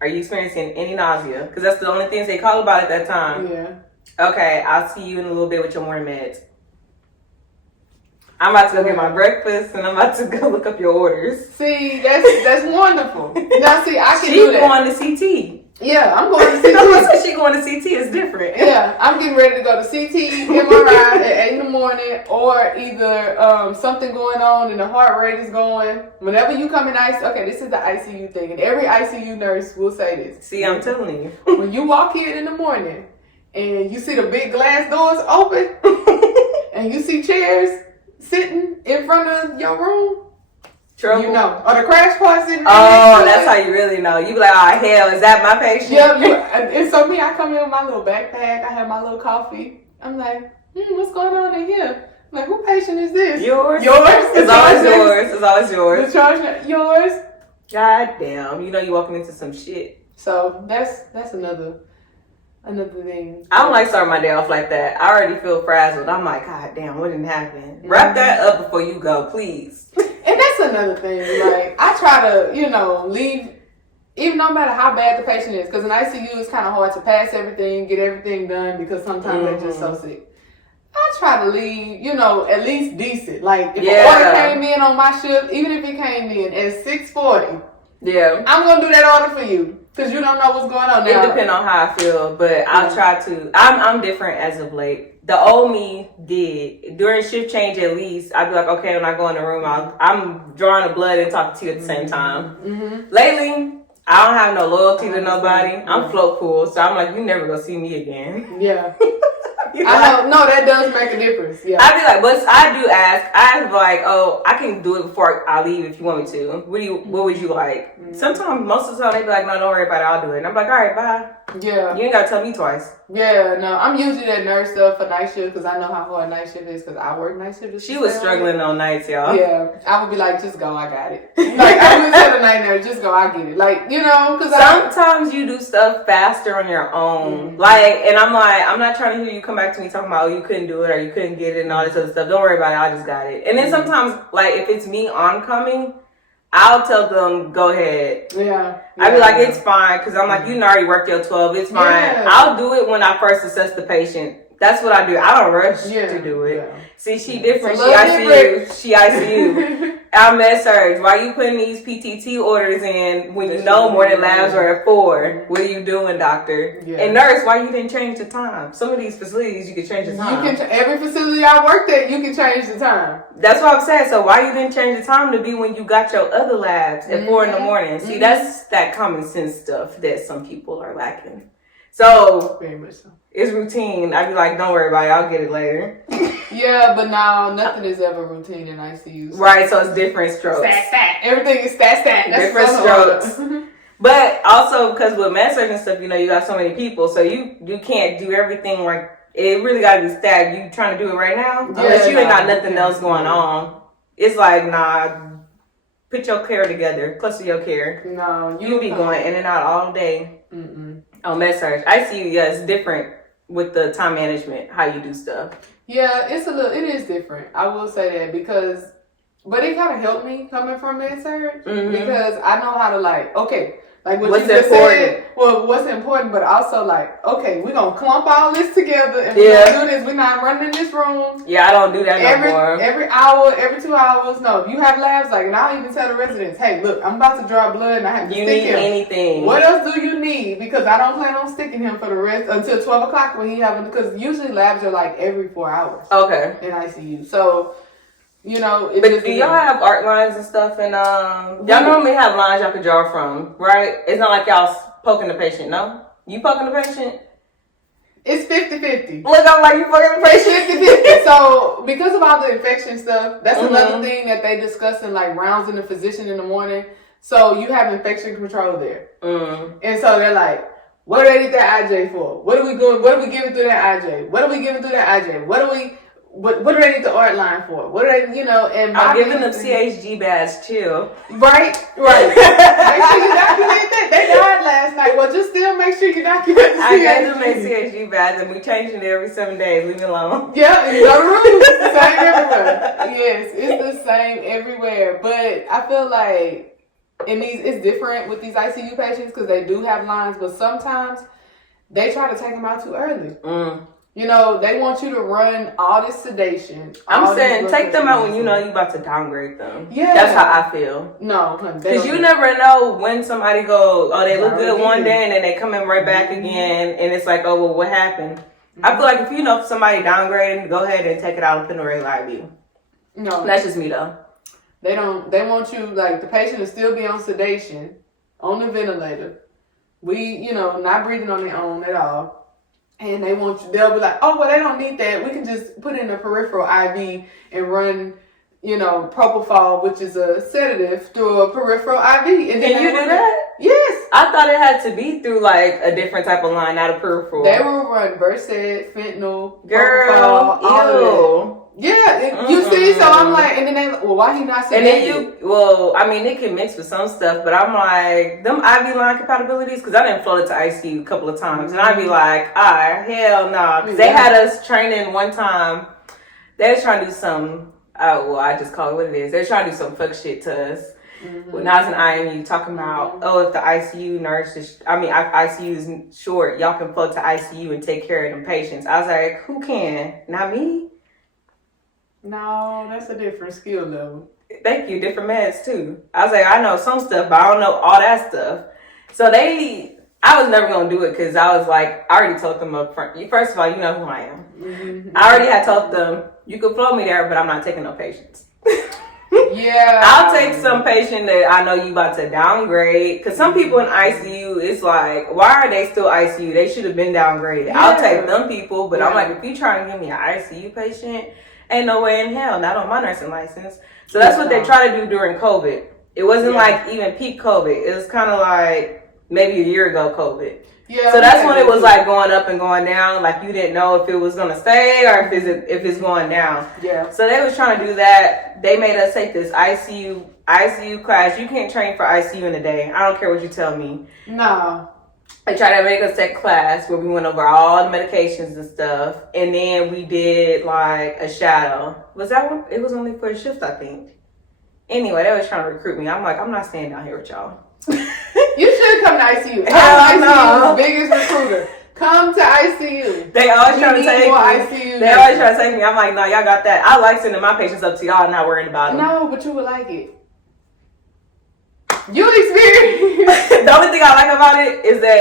Are you experiencing any nausea? Because that's the only things they call about at that time. Yeah. Okay, I'll see you in a little bit with your morning meds. I'm about to go get my breakfast and I'm about to go look up your orders. See, that's wonderful. Now, see, I can do that. She's going to CT. Yeah, I'm going to CT. She going to CT is different. Yeah, I'm getting ready to go to CT, MRI at 8 in the morning, or either something going on and the heart rate is going. Whenever you come in ICU, okay, this is the ICU thing, and every ICU nurse will say this. See, I'm telling you. When you walk in the morning and you see the big glass doors open and you see chairs sitting in front of your room, trouble. Or the crash part sitting. Oh, that's how you really know. You be like, oh hell, is that my patient? Yeah, and so me, I come in with my little backpack. I have my little coffee. I'm like, what's going on in here? I'm like, who patient is this? Yours. Yours. It's always yours. It's always yours. The charge nurse. Yours. God damn, you walking into some shit. So that's another thing. I don't like starting my day off like that. I already feel frazzled. I'm like, God damn, what didn't happen? Wrap that up before you go, please. And that's another thing. Like, I try to, leave, even no matter how bad the patient is, because in ICU it's kind of hard to pass everything, get everything done, because sometimes they're just so sick. I try to leave, at least decent. Like, if an order came in on my shift, even if it came in at 6:40, I'm going to do that order for you. Because you don't know what's going on now. It depends on how I feel, but I'll try to. I'm different as of late. The old me did. During shift change, at least, I'd be like, okay, when I go in the room, I'm drawing the blood and talking to you at the same time. Mm-hmm. Lately, I don't have no loyalty to nobody. I'm float pool, so I'm like, you never gonna see me again. Yeah. I know. No, that does make a difference. Yeah. I'd be like, but I do ask. I ask like, oh, I can do it before I leave if you want me to. What would you like? Mm-hmm. Sometimes, most of the time, they be like, no, don't worry about it. I'll do it. And I'm like, all right, bye. Yeah. You ain't gotta tell me twice. Yeah, no, I'm usually that nurse stuff for night shift because I know how hard night shift is because I work night shift. She was struggling on nights, y'all. Yeah, I would be like, just go, I got it. Like, I would tell the night nurse, just go, I get it. Like, you know, because sometimes you do stuff faster on your own. Like, and I'm like, I'm not trying to hear you come back to me talking about, oh, you couldn't do it or you couldn't get it and all this other stuff. Don't worry about it, I just got it. And then sometimes, like, if it's me oncoming, I'll tell them, go ahead. Yeah. I'd be like, it's fine, because I'm like, you already worked your 12, it's fine. Yeah. I'll do it when I first assess the patient. That's what I do. I don't rush to do it. Yeah. See, she different. She ICU. I'm med surg. Why you putting these PTT orders in when you know morning labs are at 4? What are you doing, doctor? Yeah. And nurse, why you didn't change the time? Some of these facilities, you can change the time. Every facility I worked at, you can change the time. That's what I'm saying. So why you didn't change the time to be when you got your other labs at 4 in the morning? See, that's that common sense stuff that some people are lacking. So, very much so. It's routine. I'd be like, don't worry about it. I'll get it later. Yeah, but no, nothing is ever routine in ICU. So. Right, so it's different strokes. Stat. Everything is stat. That's different strokes. But also, because with med surg and stuff, you know, you got so many people, so you can't do everything like, it really got to be stat. You trying to do it right now? Unless you ain't got nothing else going on. It's like, nah, put your care together. Cluster your care. No, you be going in and out all day. On med surg. ICU, yeah, it's different with the time management, how you do stuff. Yeah, it is different. I will say that but it kind of helped me coming from med surg because I know how to like what what's you just important? Said. Well, what's important, but also like, okay, we're gonna clump all this together and we're gonna do this. We're not running in this room. Yeah, I don't do that no more. Every hour, every 2 hours. No, if you have labs, and I'll even tell the residents, hey, look, I'm about to draw blood and I have to stick him. You need anything. What else do you need? Because I don't plan on sticking him for the rest until 12 o'clock when because usually labs are like every 4 hours. Okay. In ICU. So, you know, but do y'all have art lines and stuff? And y'all normally have lines y'all can draw from, right? It's not like y'all poking the patient, no? You poking the patient? It's 50-50. Look, I'm like, you poking the patient? 50-50. So, because of all the infection stuff, that's another thing that they discuss in like rounds in the physician in the morning. So, you have infection control there. And so, they're like, what do they need that IJ for? What are we doing? What are we giving through that IJ? What are we giving through that IJ? What do they need the art line for? What do they, and I'm giving them CHG badge, chill. Right. Make sure you document that. They died last night. Well, just still make sure you document the CHG. I gave them a CHG badge and we changing it every 7 days. Leave me alone. Yeah, it's the rules. It's the same everywhere. Yes, it's the same everywhere. But I feel like it's different with these ICU patients because they do have lines, but sometimes they try to take them out too early. You know, they want you to run all this sedation. I'm saying take them out when you know you about to downgrade them. Yeah. That's how I feel. No. Because you never know when somebody goes, oh, they look good one day and then they come in right back again. And it's like, oh, well, what happened? I feel like if you know somebody downgrading, go ahead and take it out and put in a regular IV. No. That's just me, though. They want you, like, the patient to still be on sedation, on the ventilator. Not breathing on their own at all. And they'll be like, oh, well, they don't need that. We can just put in a peripheral IV and run, propofol, which is a sedative, through a peripheral IV. And can you do that? Yes. I thought it had to be through, like, a different type of line, not a peripheral. They will run Versed, fentanyl, girl, propofol, all of that. Yeah, you see, so I'm like, and then why he not saying that? It can mix with some stuff, but I'm like, them IV line compatibilities, because I didn't float it to ICU a couple of times, and I'd be like, hell no, because they had us training one time, they was trying to do some, I just call it what it is, they were trying to do some fuck shit to us. When I was in IMU, talking about, if the ICU nurse ICU is short, y'all can float to ICU and take care of them patients. I was like, who can? Not me? No, that's a different skill level. Thank you, different meds too. I was like, I know some stuff, but I don't know all that stuff. So I was never going to do it because I was like, I already told them up front. First of all, you know who I am. I already had told them, you can float me there, but I'm not taking no patients. Yeah. I'll take some patient that I know you about to downgrade. Because some people in ICU, it's like, why are they still ICU? They should have been downgraded. Yeah. I'll take them people, but I'm like, if you trying to give me an ICU patient, ain't no way in hell, not on my nursing license. So that's what they try to do during COVID. It wasn't like even peak COVID. It was kind of like maybe a year ago, COVID. Yeah. So that's when it was like going up and going down. Like you didn't know if it was gonna stay or if it's going down. Yeah. So they was trying to do that. They made us take this ICU class. You can't train for ICU in a day. I don't care what you tell me. No. They tried to make us take class where we went over all the medications and stuff, and then we did like a shadow. Was that one? It was only for a shift, I think. Anyway, they was trying to recruit me. I'm like, I'm not staying down here with y'all. You should come to ICU. Hell no. ICU's biggest recruiter. Come to ICU. They always trying to take me. ICU They always try to take me. I'm like, no, y'all got that. I like sending my patients up to y'all and not worrying about them. No, but you would like it. You experience. The only thing I like about it is that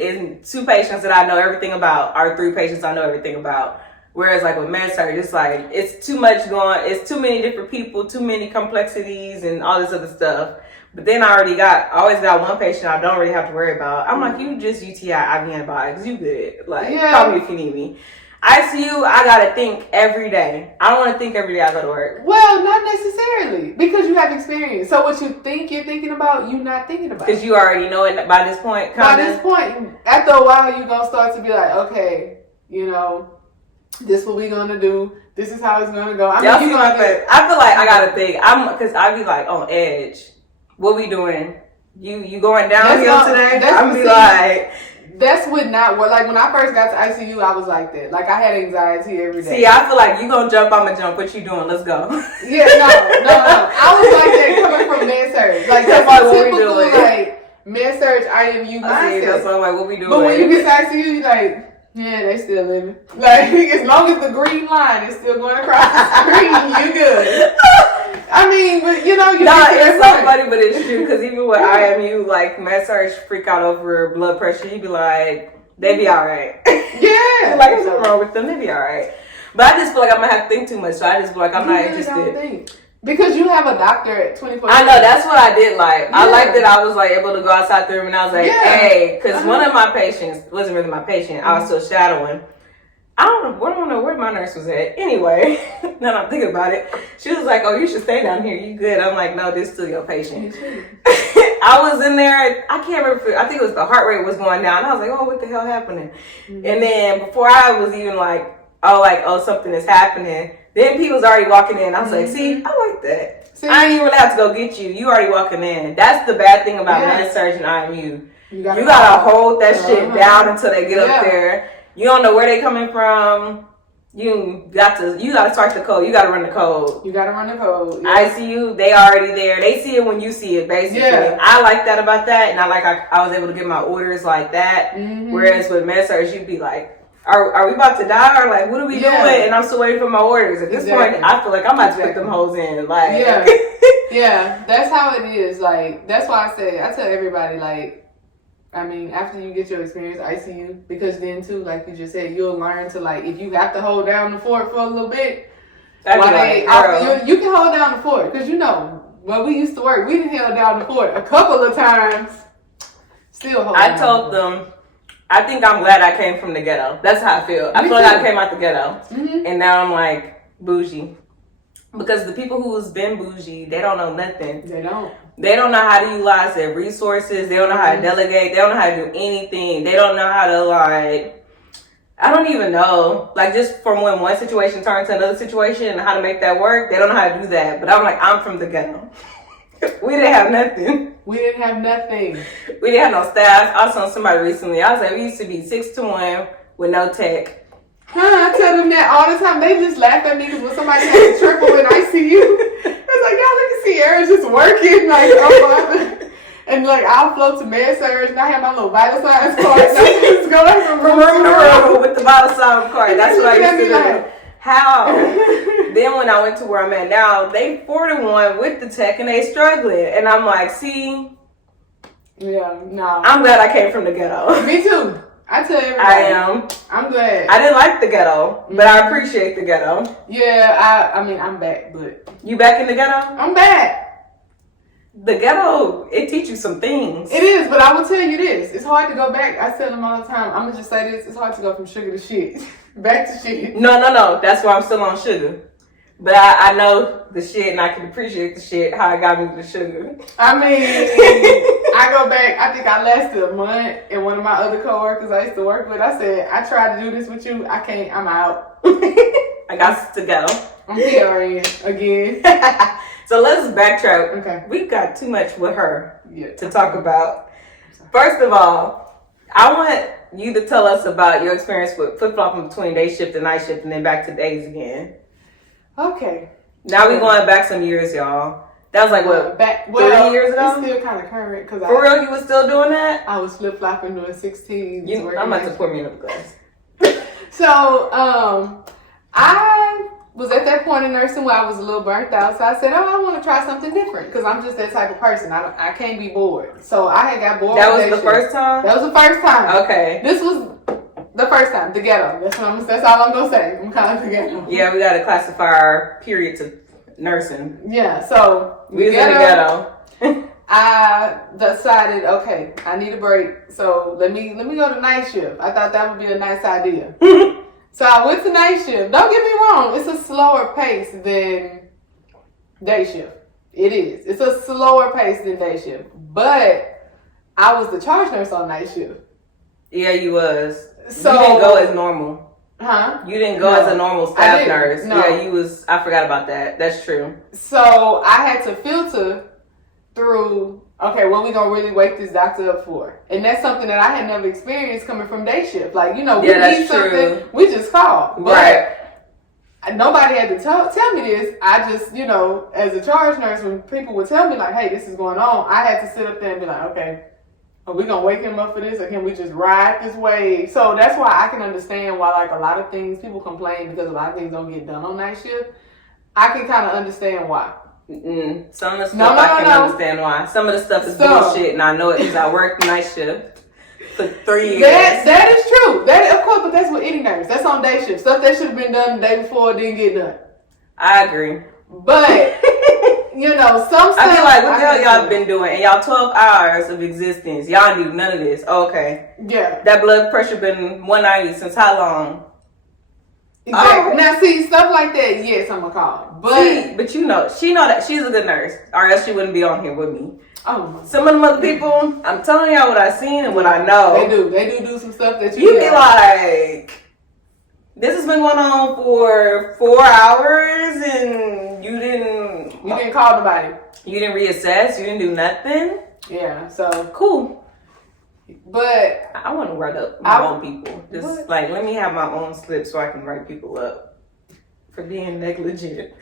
it's 2 patients that I know everything about, or 3 patients I know everything about. Whereas like with med-surg, it's like, it's too much going, it's too many different people, too many complexities and all this other stuff. But then I always got one patient I don't really have to worry about. I'm like, you just UTI, IV antibiotics, you good. Like, call me if you need me. ICU, I gotta think every day. I don't want to think every day I go to work. Well, not necessarily, because you have experience. So what you think you're thinking about, you're not thinking about. Because you already know it by this point. By this point, after a while, you're gonna start to be like, okay, you know, this is what we're gonna do. This is how it's gonna go. I mean, I feel like I gotta think. Because I be like on edge. What we doing? You going downhill today? I'm be like. That's what not work. Like when I first got to ICU, I was like that. Like I had anxiety every day. See, I feel like you gonna jump, I'm gonna jump. What you doing? Let's go. Yeah, no. I was like that coming from med-surg. Like that's what typical, we doing. Like med-surg, IMU mindset. That's what I'm like, what we doing? But when you get to ICU, you like, yeah, they still living. Like as long as the green line is still going across the screen, you good. I mean, but you know, it's so funny, but it's true because even with IMU, like med-surg freak out over blood pressure, you be like, they be all right. Yeah, like there's nothing wrong with them, they be all right. But I just feel like I'm gonna have to think too much, so I just feel like I'm not interested. Because you have a doctor at 24. I know, that's what I did like. Yeah. I liked that I was like able to go outside the room and I was like, hey, because one of my patients wasn't really my patient. I was still shadowing. I don't know where my nurse was at. Anyway, now that I'm thinking about it, she was like, oh, you should stay down here. You good? I'm like, no, this is still your patient. I was in there. I can't remember. I think it was the heart rate was going down. I was like, oh, what the hell happening? Mm-hmm. And then before I was even like, oh, something is happening. Then P was already walking in. I was like, see, I like that. See? I ain't even really have to go get you. You already walking in. That's the bad thing about med-surg and IMU. You gotta hold that shit down until they get up there. You don't know where they coming from. You got to start the code. You got to run the code. Yeah. ICU, they already there. They see it when you see it, basically. Yeah. I like that about that, and I was able to get my orders like that. Mm-hmm. Whereas with med-surg, you'd be like, are we about to die, or like what are we doing? And I'm still waiting for my orders. At this point, I feel like I'm about to put them hoes in. Like, yeah, that's how it is. Like that's why I tell everybody like. I mean, after you get your experience ICU, because then too, like you just said, you'll learn to like, if you have to hold down the fort for a little bit, you can hold down the fort. Because you know, when we used to work, we done held down the fort a couple of times. Still holding I told them, I think I'm glad I came from the ghetto. That's how I feel. I feel like I came out the ghetto. Mm-hmm. And now I'm like, bougie. Because the people who's been bougie, they don't know nothing. They don't know how to utilize their resources. They don't know how to delegate. They don't know how to do anything. They don't know how to like, I don't even know. Like just from when one situation turns to another situation and how to make that work, they don't know how to do that. But I'm like, I'm from the ghetto. We didn't have nothing. We didn't have no staff. I was telling somebody recently, I was like, we used to be 6 to 1 with no tech. I tell them that all the time. They just laugh at me because when somebody has a triple in ICU, it's like, y'all look at Ciara's just working. Like, and like, I'll float to med-surg and I have my little vital signs card. And I'm just going from room to room with the vital signs card. That's what I used to do. Like, how? Then when I went to where I'm at now, they 4-1 with the tech and they struggling. And I'm like, see? Yeah, no. I'm glad I came from the ghetto. Me too. I tell everybody. I am. I'm glad. I didn't like the ghetto, but I appreciate the ghetto. Yeah, I mean, I'm back, but... You back in the ghetto? I'm back. The ghetto, it teaches you some things. It is, but I will tell you this. It's hard to go back. I tell them all the time. I'm going to just say this. It's hard to go from sugar to shit. Back to shit. No. That's why I'm still on sugar. But I know the shit, and I can appreciate the shit, how it got me the sugar. I mean, I go back, I think I lasted a month, and one of my other coworkers I used to work with, I said, I tried to do this with you, I can't, I'm out. I got to go. I'm PRN again. So let's backtrack. Okay. We've got too much with her to talk about. First of all, I want you to tell us about your experience with flip-flopping between day shift and night shift and then back to days again. Okay. Now we're going back some years, y'all. That was like, what, 3 years ago? It's still kind of current. Cause For real, you was still doing that? I was flip-flopping doing 16. I'm about to pour me another glass. So, I was at that point in nursing where I was a little burnt out. So I said, I want to try something different because I'm just that type of person. I can't be bored. So I had got bored. That was the first time? That was the first time. Okay. This was the first time, the ghetto. That's all I'm going to say. I'm kind of the ghetto. Yeah, we got to classify our period to nursing. Yeah, so we was in the ghetto. I decided, okay, I need a break. So let me go to night shift. I thought that would be a nice idea. So I went to night shift. Don't get me wrong, it's a slower pace than day shift. It is. It's a slower pace than day shift. But I was the charge nurse on night shift. Yeah, you was. So, you didn't go as normal. Huh? You didn't go as a normal staff nurse. No. Yeah, you was. I forgot about that. That's true. So I had to filter through, okay, what we gonna really wake this doctor up for? And that's something that I had never experienced coming from day shift. Like, we need something, we just call. But right. Nobody had to tell me this. I just, as a charge nurse, when people would tell me like, hey, this is going on, I had to sit up there and be like, okay, are we gonna wake him up for this, or can we just ride this wave? So that's why I can understand why, like, a lot of things, people complain because a lot of things don't get done on night shift. I can kind of understand why. Some of the stuff I can understand why. Some of the stuff is bullshit, and I know it because I worked night shift for 3 years. That is true. That, of course, but that's with any nurse. That's on day shift. Stuff that should have been done the day before didn't get done. I agree. But some stuff. I feel like what the hell y'all been doing? And y'all 12 hours of existence. Y'all do none of this. Okay. Yeah. That blood pressure been 190 since how long? Exactly. Now, see, stuff like that, yes, I'm gonna call. But she know that she's a good nurse, or else she wouldn't be on here with me. Oh, some of them other people, I'm telling y'all what I've seen and what I know. They do some stuff that you be like, this has been going on for 4 hours, and you didn't call nobody. You didn't reassess. You didn't do nothing. Yeah. So cool. But I want to write up my own people. Just like, let me have my own slip so I can write people up for being negligent.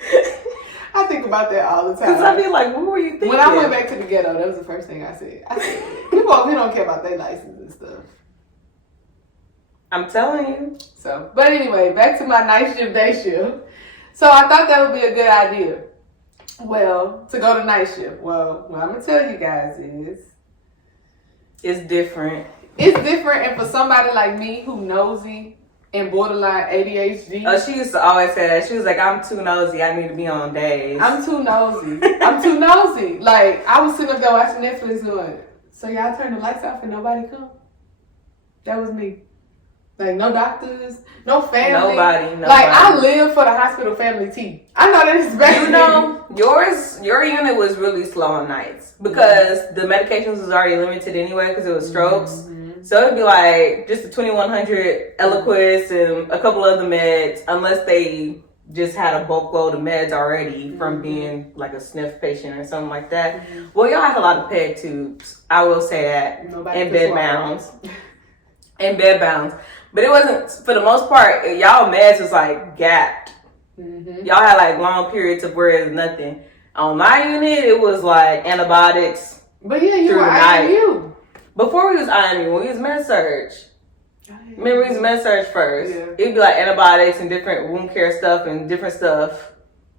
I think about that all the time. Because I be like, what were you thinking? When I went back to the ghetto, that was the first thing I said. People over here don't care about their license and stuff. I'm telling you. So, but anyway, back to my night shift, day shift. So I thought that would be a good idea. Well, to go to night shift. Well, what I'm going to tell you guys is, it's different. It's different, and for somebody like me who nosy and borderline ADHD. Oh, she used to always say that. She was like, I'm too nosy. I need to be on days. I'm too nosy. I'm too nosy. Like, I was sitting up there watching Netflix doing, so y'all turn the lights off and nobody come? That was me. Like, no doctors, no family. Nobody. Like, I live for the hospital family tea. I know that is bad. Your unit was really slow on nights because the medications was already limited anyway because it was strokes. Mm-hmm. So it'd be like just the 2100 Eliquis and a couple other meds, unless they just had a bulk load of meds already from being like a sniff patient or something like that. Mm-hmm. Well, y'all had a lot of peg tubes. I will say that. And bed bounds. And bed bounds. But it wasn't, for the most part, y'all meds was like gapped. Mm-hmm. Y'all had like long periods of where there's nothing. On my unit, it was like antibiotics. But yeah, you were IMU. Before we was IMU, when we was med-surg. Remember, we was med-surg first. Yeah. It'd be like antibiotics and different wound care stuff and different stuff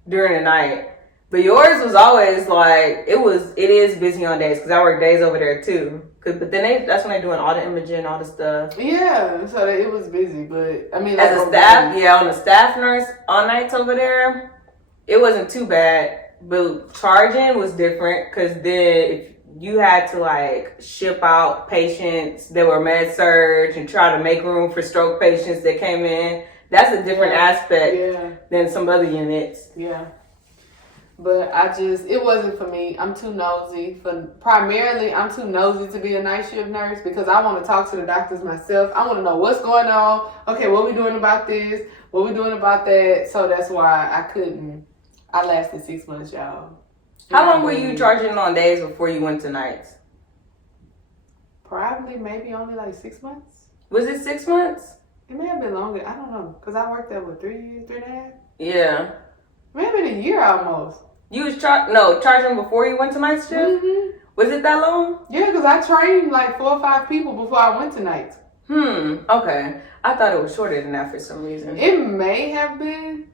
during the night. But yours was always like, it is busy on days because I work days over there too. But then that's when they're doing all the imaging, all the stuff. Yeah, so it was busy. But I mean, as a staff, on the staff nurse on nights over there, it wasn't too bad. But charging was different because then if you had to like ship out patients that were med surg and try to make room for stroke patients that came in, That's a different aspect Yeah. than some other units. Yeah. But it wasn't for me. I'm too nosy. I'm too nosy to be a night shift nurse because I want to talk to the doctors myself. I want to know what's going on. Okay, what we doing about this? What we doing about that? So that's why I couldn't. I lasted 6 months, y'all. How long were you charging on days before you went to nights? Probably maybe only like 6 months. Was it 6 months? It may have been longer. I don't know. Because I worked there, 3 years, 3.5? Yeah. Maybe a year almost. You was charging before you went to night shift? Mm-hmm. Was it that long? Yeah, because I trained like 4 or 5 people before I went to nights. Okay. I thought it was shorter than that for some reason. It may have been.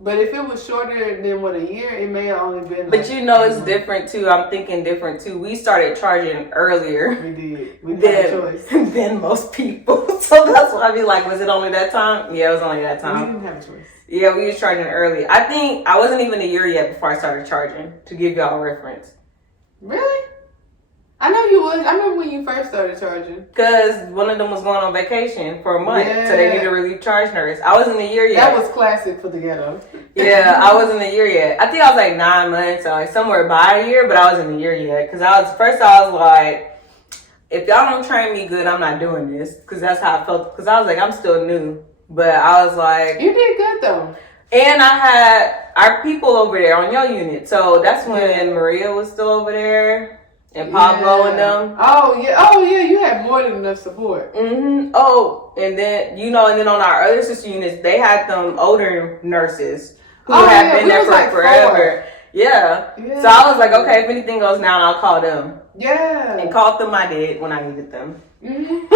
But if it was shorter than a year, it may have only been. But it's different too. I'm thinking different too. We started charging earlier. We did. We had a choice. Than most people. So that's why I be like, was it only that time? Yeah, it was only that time. We didn't have a choice. Yeah, we was charging early. I think I wasn't even a year yet before I started charging, to give y'all a reference. Really? I know you was. I remember when you first started charging. Because one of them was going on vacation for a month, so they needed a relief charge nurse. I wasn't a year yet. That was classic for the ghetto. Yeah, I wasn't a year yet. I think I was like 9 months, or like somewhere by a year, but I wasn't a year yet. Because I was like, if y'all don't train me good, I'm not doing this. Because that's how I felt. Because I was like, I'm still new. But I was like... You did good, though. And I had our people over there on your unit. So that's when Maria was still over there. And Pablo and them. Oh, yeah. You had more than enough support. Mm-hmm. Oh, and then, and then on our other sister units, they had them older nurses who had been there for forever. Yeah. So I was like, okay, if anything goes down, I'll call them. Yeah. And called them I did when I needed them. Mm-hmm.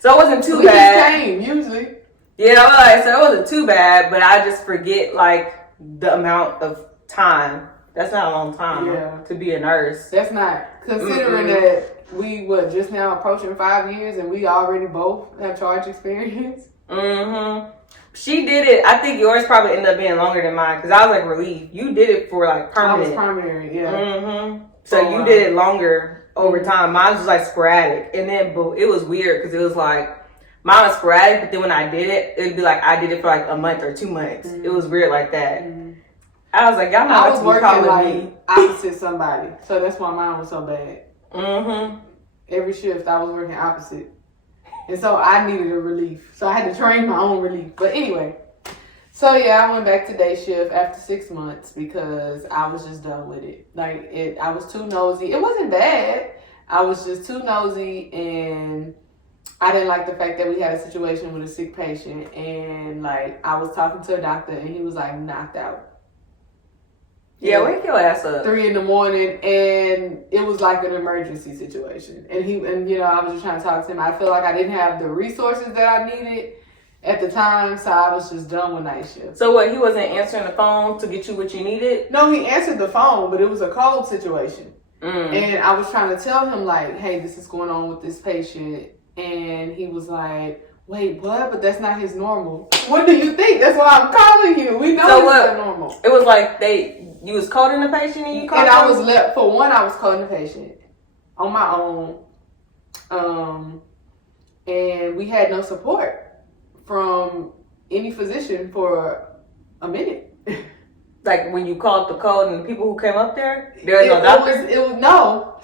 So it wasn't too bad. We just came, usually. Yeah, so it wasn't too bad, but I just forget, like, the amount of time. That's not a long time to be a nurse. That's not. Considering that we were just now approaching 5 years and we already both have charge experience. Mm-hmm. She did it. I think yours probably ended up being longer than mine because I was like relief. You did it for like permanent. I was primary, yeah. Mm-hmm. So you did it longer over time. Mine was like sporadic. And then it was weird because it was like, mine was sporadic, but then when I did it, it'd be like I did it for like a month or 2 months. Mm-hmm. It was weird like that. Mm-hmm. I was like, y'all know I was what to be working calling like me. opposite somebody. So that's why mine was so bad. Mm-hmm. Every shift I was working opposite. And so I needed a relief. So I had to train my own relief. But anyway. So yeah, I went back to day shift after 6 months because I was just done with it. I was too nosy. It wasn't bad. I was just too nosy and I didn't like the fact that we had a situation with a sick patient and like I was talking to a doctor and he was like knocked out. Yeah, wake your ass up. 3 a.m. and it was like an emergency situation. And I was just trying to talk to him. I feel like I didn't have the resources that I needed at the time, so I was just done with night shift. So what, he wasn't answering the phone to get you what you needed? No, he answered the phone, but it was a cold situation. And I was trying to tell him like, hey, this is going on with this patient. And he was like, wait, what? But that's not his normal. What do you think? That's why I'm calling you. We know it's not normal. It was like you was coding the patient and you called him? And I was left, for one, I was coding the patient on my own. And we had no support from any physician for a minute. Like when you called the code and the people who came up there, there's no doctor? It was no.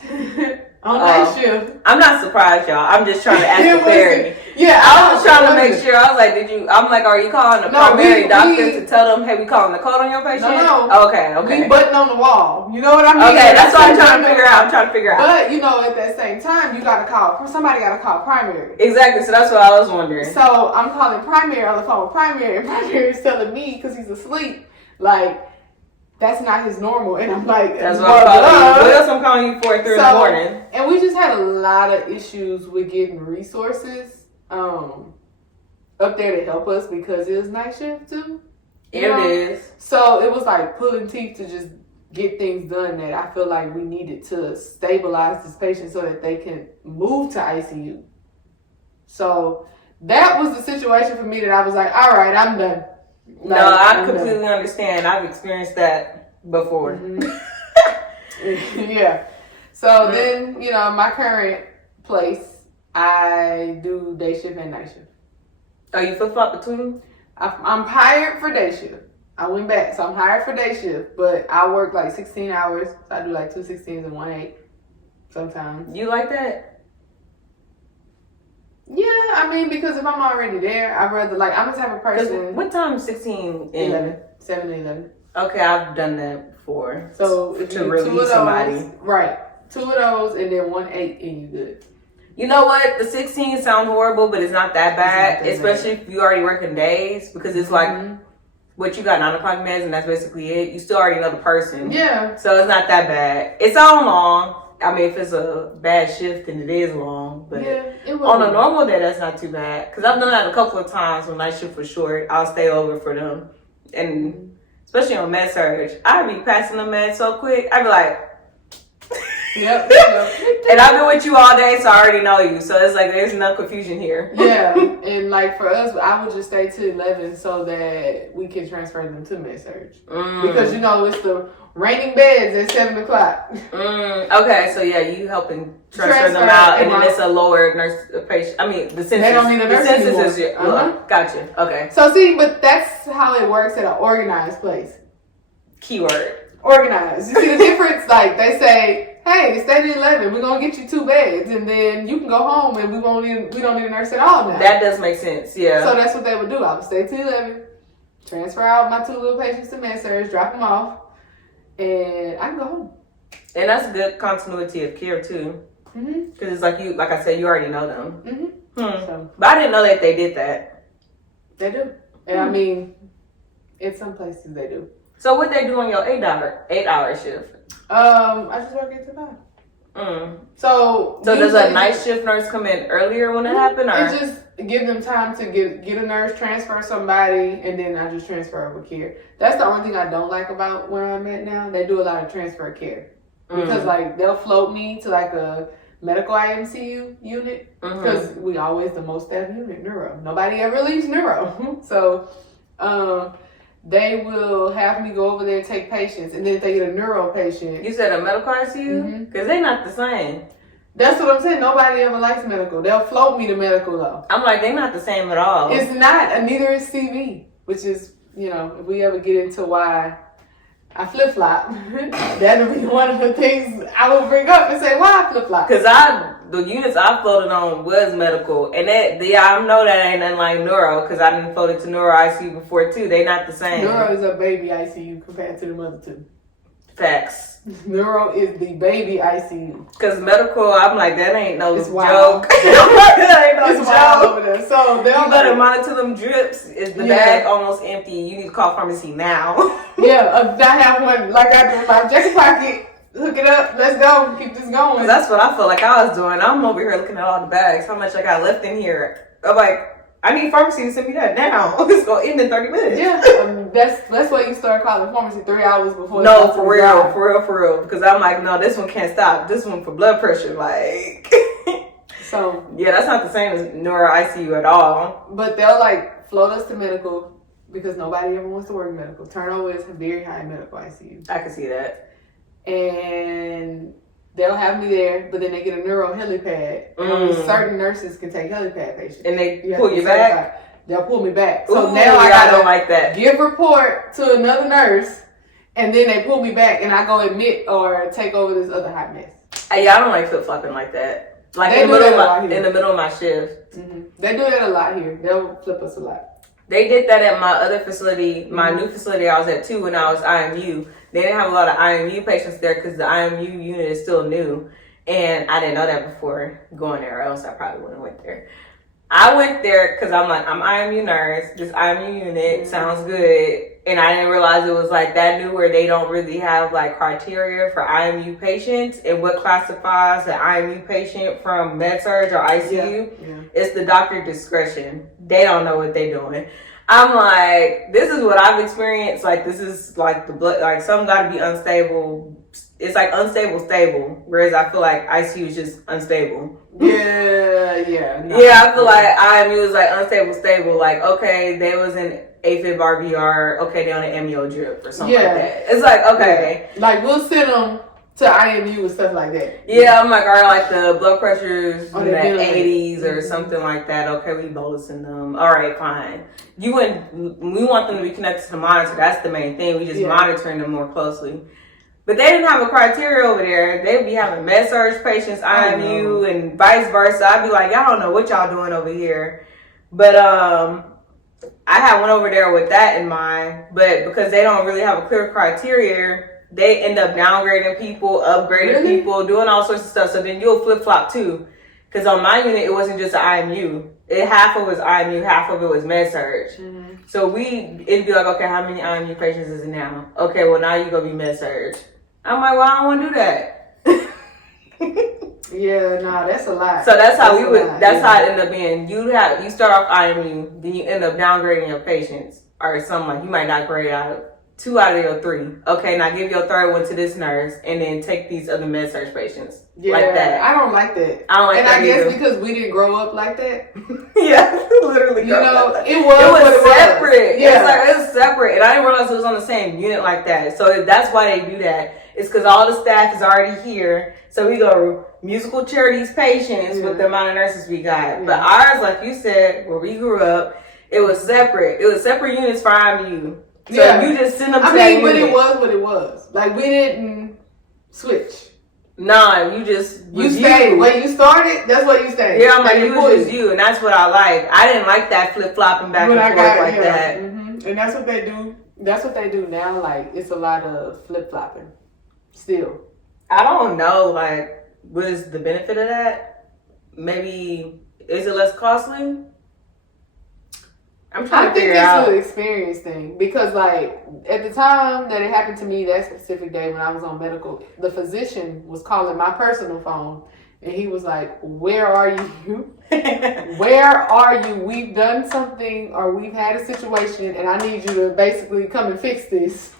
On night shift. I'm not surprised, y'all. I'm just trying to ask for clarity. Yeah, I was trying to make sure. I was like, are you calling the primary doctor to tell them, hey, we calling the code on your patient? No. Oh, okay. We button on the wall. You know what I mean? Okay, that's what I'm trying to figure out. But, at that same time, somebody got to call primary. Exactly, so that's what I was wondering. So I'm calling primary on the phone with primary, and primary is telling me, because he's asleep, like, that's not his normal. And I'm like, that's what I'm calling you. What else I'm calling you for at 3 in the morning? And we just had a lot of issues with getting resources up there to help us because it was night shift too. It is. So it was like pulling teeth to just get things done that I feel like we needed to stabilize this patient so that they can move to ICU. So that was the situation for me that I was like, all right, I'm done. No, I completely understand. I've experienced that before. Mm-hmm. Yeah. So then, my current place, I do day shift and night shift. Oh, you flip-flop between? I'm hired for day shift. I went back, so I'm hired for day shift, but I work like 16 hours. So I do like 2 16s and 1 8 sometimes. You like that? Yeah, I mean, because if I'm already there, I'd rather, like, I'm the type of person. What time is 16 in? 11. 7 to 11. Okay, I've done that before. So if to you release 2 of those, somebody. right. 2 of those and then 1 8 and you good. You know what? The 16 sound horrible, but it's not that bad. Not that especially if you already working days, because it's like what you got 9 o'clock meds and that's basically it. You still already know the person. Yeah. So it's not that bad. It's all long. I mean, if it's a bad shift, then it is long. But Yeah, it on a normal day, that's not too bad. Because I've done that a couple of times when night shift was short. I'll stay over for them. And especially on med surge, I'd be passing the meds so quick. I'd be like, Yep. and I've been with you all day, so I already know you. So it's like there's no confusion here. Yeah, and like for us, I would just stay to 11 so that we can transfer them to med surge. Because you know it's the raining beds at 7 o'clock. Okay, so yeah, you helping transfer them out, and then it's a lower nurse patient. I mean, the census. They don't need a nurse anymore. Is gotcha. Okay. So see, but that's how it works at an organized place. Keyword. Organized. You see the difference? Like they say, hey, stay to 11. We're gonna get you 2 beds, and then you can go home, and we don't need a nurse at all now. That does make sense. Yeah. So that's what they would do. I would stay to 11, transfer out my 2 little patients to med surge, drop them off, and I can go home. And that's good continuity of care too, because it's like like I said, you already know them. So, but I didn't know that they did that. They do, and I mean, in some places they do. So what they do on your 8-hour shift? I just work 8 to 5. So does a night shift nurse come in earlier when it happens, or it just give them time to get a nurse, transfer somebody, and then I just transfer over care. That's the only thing I don't like about where I'm at now. They do a lot of transfer care because like they'll float me to like a medical IMCU unit because we always the most staff unit, neuro. Nobody ever leaves neuro. So they will have me go over there and take patients, and then if they get a neuro patient. You said a medical ICU? Because they're not the same. That's what I'm saying. Nobody ever likes medical. They'll float me to medical though. I'm like, they're not the same at all. It's not, and neither is CV, which is, you know, if we ever get into why I flip-flop, that'll be one of the things I will bring up and say, why I flip-flop? Because the units I floated on was medical, and I know that ain't nothing like neuro, because I done floated to neuro ICU before too. They not the same. Neuro is a baby ICU compared to the other 2. Facts. Neuro is the baby ICU. Because medical, I'm like, that ain't no It's joke. wild. That ain't no It's wild joke. over there. So they'll You better monitor them drips. Is the bag almost empty? You need to call pharmacy now. Yeah, I have one like I do in my jacket pocket. Hook it up. Let's go. Keep this going. That's what I felt like I was doing. I'm over here looking at all the bags, how much I got left in here. I'm like, I need pharmacy to send me that now. It's gonna end in 30 minutes. Yeah, that's why you start calling pharmacy 3 hours before. No, for real. Because I'm like, no, this one can't stop. This one for blood pressure, like. So yeah, that's not the same as neuro ICU at all. But they'll like float us to medical because nobody ever wants to work medical. Turnover is very high in medical ICU. I can see that. And they'll have me there, but then they get a neuro helipad. And only certain nurses can take helipad patients. And they pull you back? They'll pull me back. So now I don't like that. Give report to another nurse, and then they pull me back, and I go admit or take over this other hot mess. Yeah, I don't like flip-flopping like that. Like in the middle of my shift. They do that a lot here. They'll flip us a lot. They did that at my other facility, my new facility I was at too when I was IMU. They didn't have a lot of IMU patients there because the IMU unit is still new. And I didn't know that before going there, or else I probably wouldn't have went there. I went there because I'm like, I'm IMU nurse. This IMU unit sounds good. And I didn't realize it was like that new where they don't really have like criteria for IMU patients and what classifies an IMU patient from med surge or ICU. Yeah. It's the doctor discretion. They don't know what they're doing. I'm like, this is what I've experienced. Like, this is like the blood, like some got to be unstable. It's like unstable, stable. Whereas I feel like ICU is just unstable. Yeah. No. Yeah, I feel like IMU is like unstable, stable. Like, okay, they was in AFib RVR. Okay, they on an amnio drip or something like that. It's like, okay. Like, we'll send them to IMU and stuff like that. Yeah, I'm like, all right, like the blood pressures Oh, in the they're doing 80s or something like that. Okay, we bolusing them. All right, fine. We want them to be connected to the monitor. That's the main thing. We just monitoring them more closely. But they didn't have a criteria over there. They'd be having med surg patients, IMU, and vice versa. I'd be like, y'all don't know what y'all doing over here. But I had one over there with that in mind. But because they don't really have a clear criteria, they end up downgrading people, upgrading people, doing all sorts of stuff. So then you'll flip-flop too. Because on my unit, it wasn't just an IMU. Half of it was IMU, half of it was med-surg. Mm-hmm. So it'd be like, okay, how many IMU patients is it now? Okay, well, now you go be med-surg. I'm like, well, I don't want to do that. Yeah, no, that's a lot. So that's how that's how it ended up being. You start off IMU, then you end up downgrading your patients. Or something like, you might not grade out 2 out of your 3. Okay, now give your 3rd one to this nurse, and then take these other med-surg patients. Yeah, like that. I don't like that. I don't like that And I guess either. because we didn't grow up like that. Yeah, literally. You know, like it was separate. Yeah. It was separate, and I didn't realize it was on the same unit like that. So that's why they do that. It's because all the staff is already here. So we go musical chair these patients with the amount of nurses we got. But ours, like you said, where we grew up, it was separate. It was separate units for IMU. So you just send them to that unit. But it was what it was. Like, we didn't switch. Nah, you stayed. When you started, that's what you stayed. Yeah, I'm like, it was just you, and that's what I like. I didn't like that flip-flopping back and forth like that. Mm-hmm. And that's what they do. That's what they do now. Like, it's a lot of flip-flopping. Still. I don't know, like, what is the benefit of that? Maybe, is it less costly? I'm trying to figure out. I think it's an experience thing because, like, at the time that it happened to me, that specific day when I was on medical, the physician was calling my personal phone, and he was like, "Where are you? Where are you? We've done something, or we've had a situation, and I need you to basically come and fix this."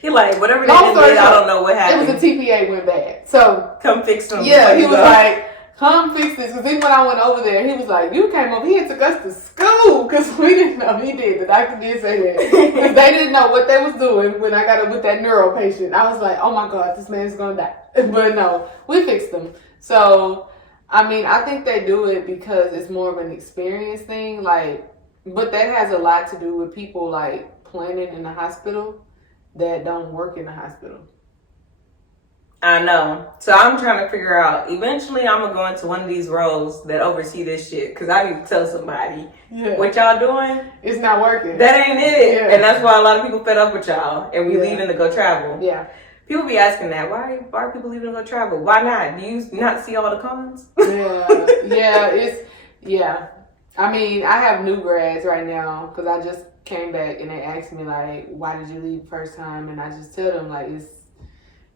He like, whatever they did, I don't know what happened. It was a TPA went bad, so come fix them. Yeah, he was like, come fix this. Because then when I went over there, he was like, you came over here and took us to school. Because we didn't know. He did. The doctor did say that. Because they didn't know what they was doing when I got up with that neuro patient. I was like, oh my God, this man's going to die. But no, we fixed them. So, I mean, I think they do it because it's more of an experience thing. Like, but that has a lot to do with people like planning in the hospital that don't work in the hospital. I know. So I'm trying to figure out, eventually I'm going to go into one of these roles that oversee this shit. Because I need to tell somebody, what y'all doing? It's not working. That ain't it. Yeah. And that's why a lot of people fed up with y'all. And we leaving to go travel. Yeah. People be asking that. Why are people leaving to go travel? Why not? Do you not see all the cons? Yeah. I mean, I have new grads right now because I just came back and they asked me, like, why did you leave the first time? And I just tell them, like,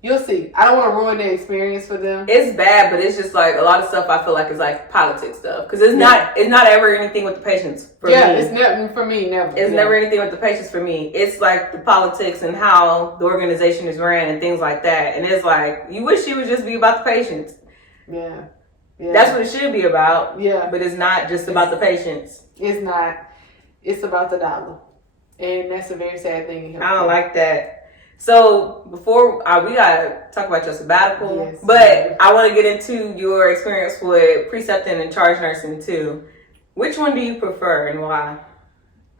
you'll see. I don't want to ruin the experience for them. It's bad, but it's just like a lot of stuff I feel like is like politics stuff. Because it's not ever anything with the patients for me. It's never for me, never. It's never anything with the patients for me. It's like the politics and how the organization is ran and things like that. And it's like, you wish it would just be about the patients. Yeah. That's what it should be about. Yeah. But it's not just about the patients. It's not. It's about the dollar. And that's a very sad thing. I don't like that. So before we gotta talk about your sabbatical, yes, but I want to get into your experience with precepting and charge nursing too. Which one do you prefer and why?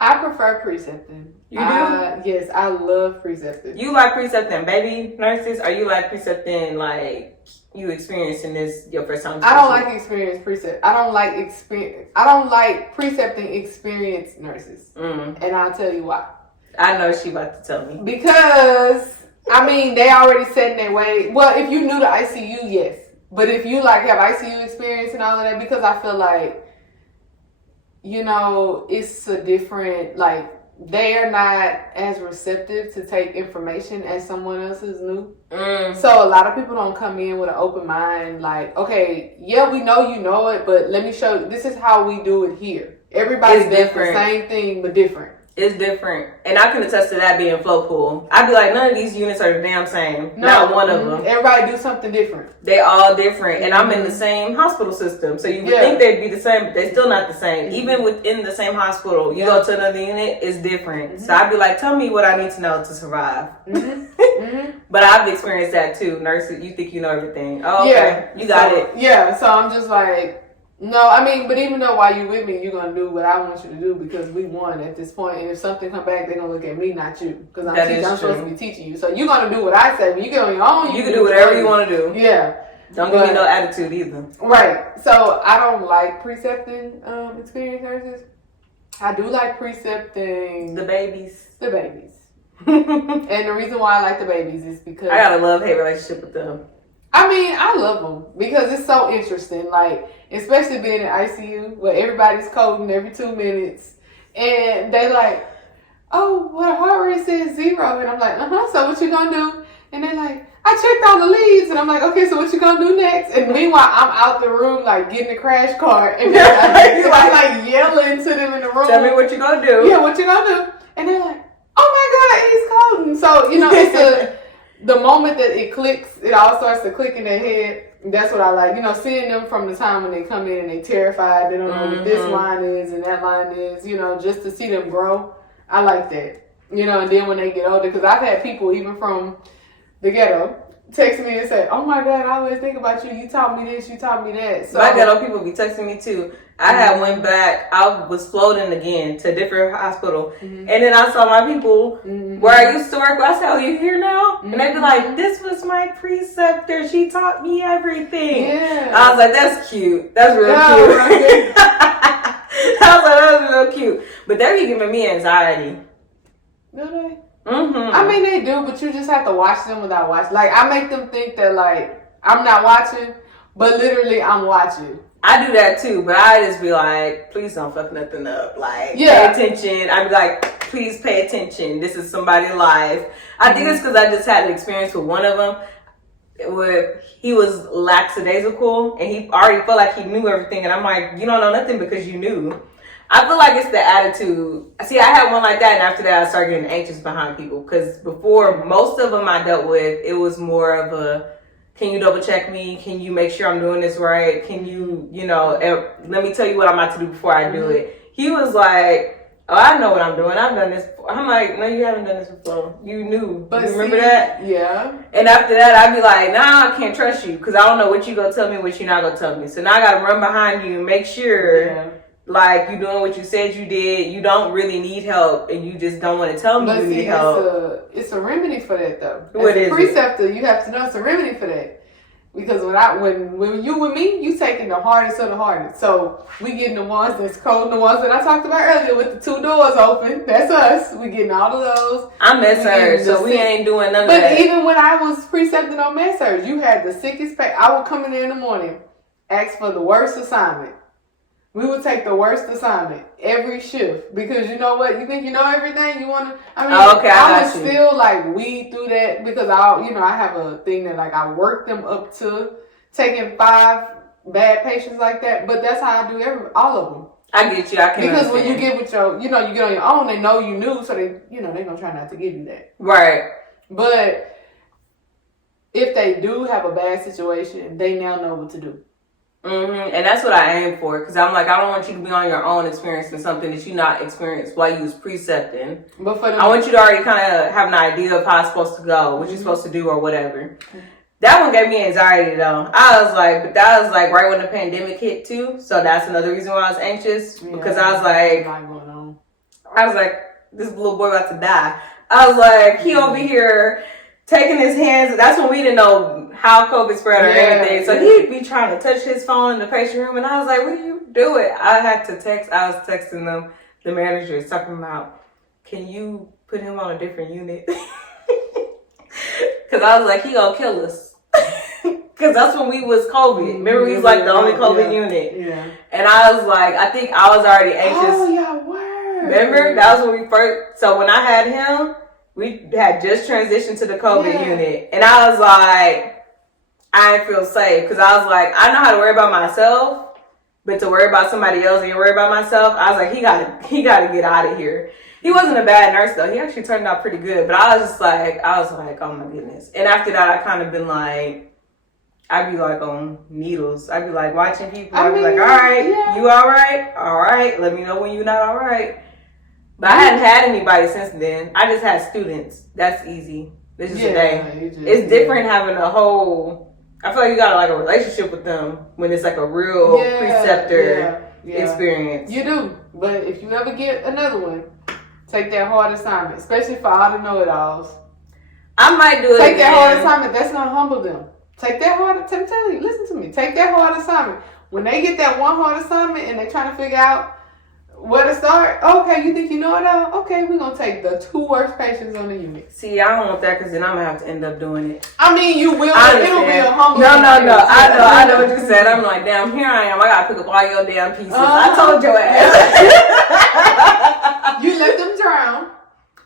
I prefer precepting. You do? Yes, I love precepting. You like precepting baby nurses, or you like precepting like you experiencing this your first time? I don't like experienced precept. I don't like precepting experienced nurses, and I'll tell you why. I know she about to tell me. Because, I mean, they already set in their way. Well, if you knew the ICU, yes. But if you, like, have ICU experience and all of that, because I feel like, you know, it's a different, like, they are not as receptive to take information as someone else is new. So a lot of people don't come in with an open mind, like, okay, yeah, we know you know it, but let me show you. This is how we do it here. Everybody does the same thing, but different. It's different. And I can attest to that being float pool. I'd be like, none of these units are the damn same. Not one of them. Everybody do something different. They all different. And I'm in the same hospital system. So you would think they'd be the same, but they're still not the same. Even within the same hospital, you go to another unit, it's different. So I'd be like, tell me what I need to know to survive. But I've experienced that too. Nurses, you think you know everything. Oh, okay. You got it. Yeah, so I'm just like, no, I mean, but even though while you with me, you're going to do what I want you to do because we won at this point. And if something come back, they're going to look at me, not you. Because I'm supposed to be teaching you. So you're going to do what I say. When you get on your own, you can do whatever you want to do. Yeah. Don't give me no attitude either. Right. So I don't like precepting experienced nurses. I do like precepting the babies. And the reason why I like the babies is because I got a love-hate relationship with them. I mean, I love them because it's so interesting. Like, especially being in ICU where everybody's coding every 2 minutes. And they like, oh, well, the heart rate says 0. And I'm like, so what you gonna do? And they're like, I checked all the leads. And I'm like, okay, so what you gonna do next? And meanwhile, I'm out the room, like, getting the crash cart. And they're like yelling to them in the room. Tell me what you gonna do. Yeah, what you gonna do? And they're like, oh my God, he's coding. So, it's the moment that it clicks, it all starts to click in their head. That's what I like. Seeing them from the time when they come in and they terrified. They don't know what this line is and that line is, just to see them grow. I like that. And then when they get older, because I've had people even from the ghetto text me and say, oh my God, I always think about you. You taught me this, you taught me that. So my ghetto people be texting me too. I had went back, I was floating again to a different hospital. And then I saw my people where I used to work. I said, oh, you here now? And they'd be like, this was my preceptor. She taught me everything. Yeah. I was like, that's cute. That's real cute. Right. I was like, that was real cute. But they be giving me anxiety. Do they? I mean, they do, but you just have to watch them without watching. Like, I make them think that, like, I'm not watching, but literally I'm watching. I do that too, but I just be like, please don't fuck nothing up. Like, pay attention. I'd be like, please pay attention. This is somebody's life. I think it's because I just had an experience with one of them where he was lackadaisical and he already felt like he knew everything. And I'm like, you don't know nothing because you knew. I feel like it's the attitude. See, I had one like that, and after that, I started getting anxious behind people. Because before, most of them I dealt with, it was more of a, can you double check me? Can you make sure I'm doing this right? Can you, let me tell you what I'm about to do before I do it. He was like, oh, I know what I'm doing. I've done this before. I'm like, no, you haven't done this before. You knew. But you remember that? Yeah. And after that, I'd be like, nah, I can't trust you. Because I don't know what you going to tell me, what you're not going to tell me. So now I got to run behind you and make sure like you doing what you said you did. You don't really need help, and you just don't want to tell me you need help. It's a remedy for that, though. What As is a preceptor, you have to know it's a remedy for that. Because when you with me, you taking the hardest of the hardest. So we getting the ones that's cold, the ones that I talked about earlier with the 2 doors open. That's us. We getting all of those. I'm med-surg, so we ain't doing none of that. But even when I was precepting on med-surg, you had the sickest I would come in there in the morning, ask for the worst assignment. We would take the worst assignment every shift because you know what? You think you know everything. You want to. I mean, I would still like weed through that because I have a thing that like I work them up to taking 5 bad patients like that. But that's how I do all of them. I get you. I can because understand. When you get with you get on your own. They know you knew, so they they're gonna try not to give you that. Right. But if they do have a bad situation, they now know what to do. And that's what I aim for, because I'm like, I don't want you to be on your own experiencing something that you not experienced while you was precepting. But I want you to already kind of have an idea of how it's supposed to go, what you're supposed to do or whatever. That one gave me anxiety though. But that was like right when the pandemic hit too. So that's another reason why I was anxious, because I was like, this little boy about to die. I was like, he over here taking his hands. That's when we didn't know how COVID spread or anything. So he'd be trying to touch his phone in the patient room. And I was like, what are you doing? I was texting them, the managers, talking about, can you put him on a different unit? Because I was like, he gonna kill us. Because that's when we was COVID. Remember, we was like the only COVID unit. Yeah. And I was like, I think I was already anxious. Oh, yeah, word. Remember? That was when we first, so when I had him, we had just transitioned to the COVID unit. And I was like, I didn't feel safe. Because I was like, I know how to worry about myself. But to worry about somebody else and worry about myself, I was like, he gotta get out of here. He wasn't a bad nurse though. He actually turned out pretty good. But I was like, oh my goodness. And after that, I kind of been like, I'd be like on needles. I'd be like watching people. I'd be like, all right, you all right? All right. Let me know when you're not all right. But I hadn't had anybody since then. I just had students. That's easy. This is a day. It's different having a whole. I feel like you got like a relationship with them when it's like a real preceptor experience. You do. But if you ever get another one, take that hard assignment, especially for all the know-it-alls. I might do it. Take that hard assignment. That's gonna humble them. Take that hard. I'm telling you. Listen to me. Take that hard assignment. When they get that one hard assignment and they're trying to figure out where to start, okay, you think you know it all? Okay, we're gonna take the 2 worst patients on the unit. See, I don't want that because then I'm gonna have to end up doing it. I mean, you will. It'll be a humble. No. I know what you said. I'm like, damn, here I am. I gotta pick up all your damn pieces. I told your ass. You let them drown.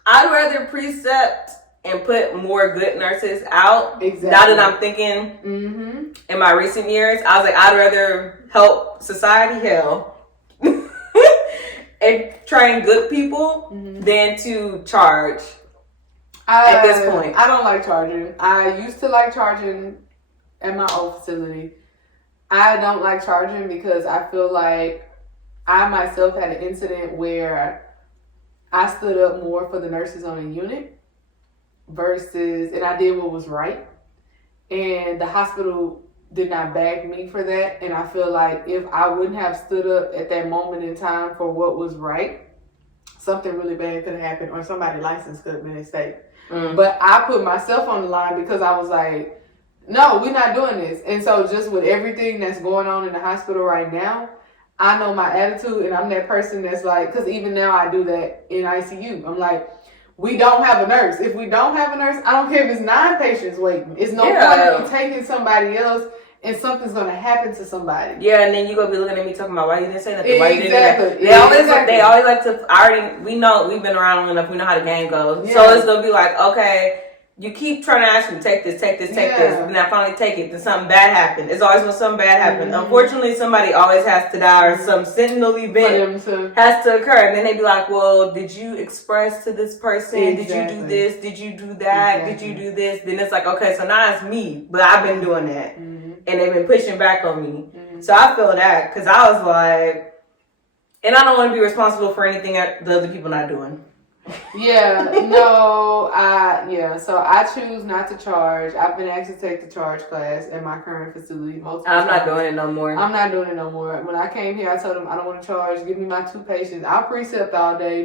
I'd rather precept and put more good nurses out. Exactly. Now that I'm thinking in my recent years, I was like, I'd rather help society hell and train good people than to charge at this point. I don't like charging. I used to like charging at my old facility. I don't like charging because I feel like I myself had an incident where I stood up more for the nurses on a unit and I did what was right. And the hospital did not bag me for that. And I feel like if I wouldn't have stood up at that moment in time for what was right, something really bad could have happened or somebody's license could have been at stake. But I put myself on the line because I was like, no, we're not doing this. And so just with everything that's going on in the hospital right now, I know my attitude and I'm that person that's like, because even now I do that in ICU. I'm like, we don't have a nurse. If we don't have a nurse, I don't care if it's 9 patients waiting. It's no point in taking somebody else and something's going to happen to somebody. Yeah, and then you're going to be looking at me talking about why you didn't say nothing. Why you didn't do that? They always like to, we know, we've been around long enough. We know how the game goes. Yeah. So it's going to be like, okay, you keep trying to ask me, take this. And I finally take it. Then something bad happened. It's always when something bad happens. Unfortunately, somebody always has to die or some sentinel event has to occur. And then they be like, well, did you express to this person? Did you do this? Did you do that? Did you do this? Then it's like, okay, so now it's me. But I've been doing that. And they've been pushing back on me. So I feel that because I was like, and I don't want to be responsible for anything that the other people not doing. So I choose not to charge. I've been asked to take the charge class at my current facility. I'm not doing it no more. I'm not doing it no more. When I came here, I told them I don't want to charge. Give me my 2 patients. I'll precept all day,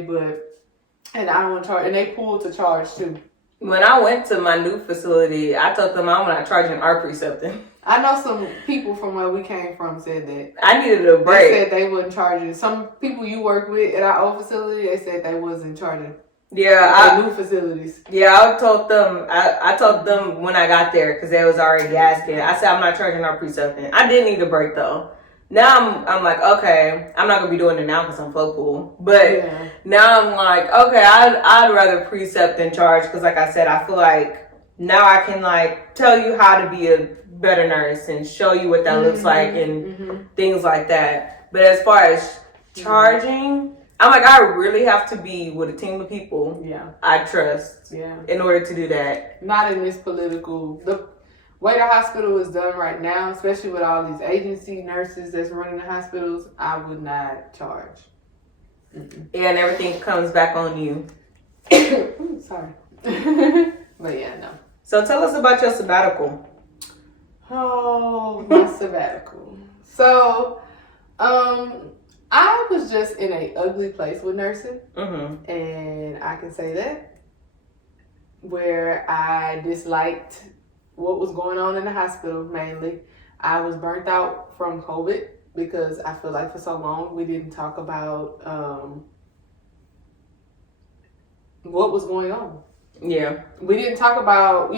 and I don't want to charge. And they pulled to charge too. When I went to my new facility, I told them I'm not charging or precepting. I know some people from where we came from said that. I needed a break. They said they wasn't charging. Some people you work with at our old facility, they said they wasn't charging. New facilities. Yeah, I told them when I got there because they was already asking. I said I'm not charging or precepting. I did need a break though. Now I'm like, okay, I'm not gonna be doing it now because I'm flow pool. But now I'm like, okay, I'd rather precept than charge because, like I said, I feel like now I can like tell you how to be a better nurse and show you what that looks like and things like that. But as far as charging, I'm like, I really have to be with a team of people I trust in order to do that. Not in this political... The way the hospital is done right now, especially with all these agency nurses that's running the hospitals, I would not charge. Yeah, and everything comes back on you. Sorry. But yeah, no. So tell us about your sabbatical. Oh, my sabbatical. So, I was just in an ugly place with nursing, and I can say that, where I disliked what was going on in the hospital mainly. I was burnt out from COVID because I feel like for so long we didn't talk about what was going on. Yeah. We didn't talk about,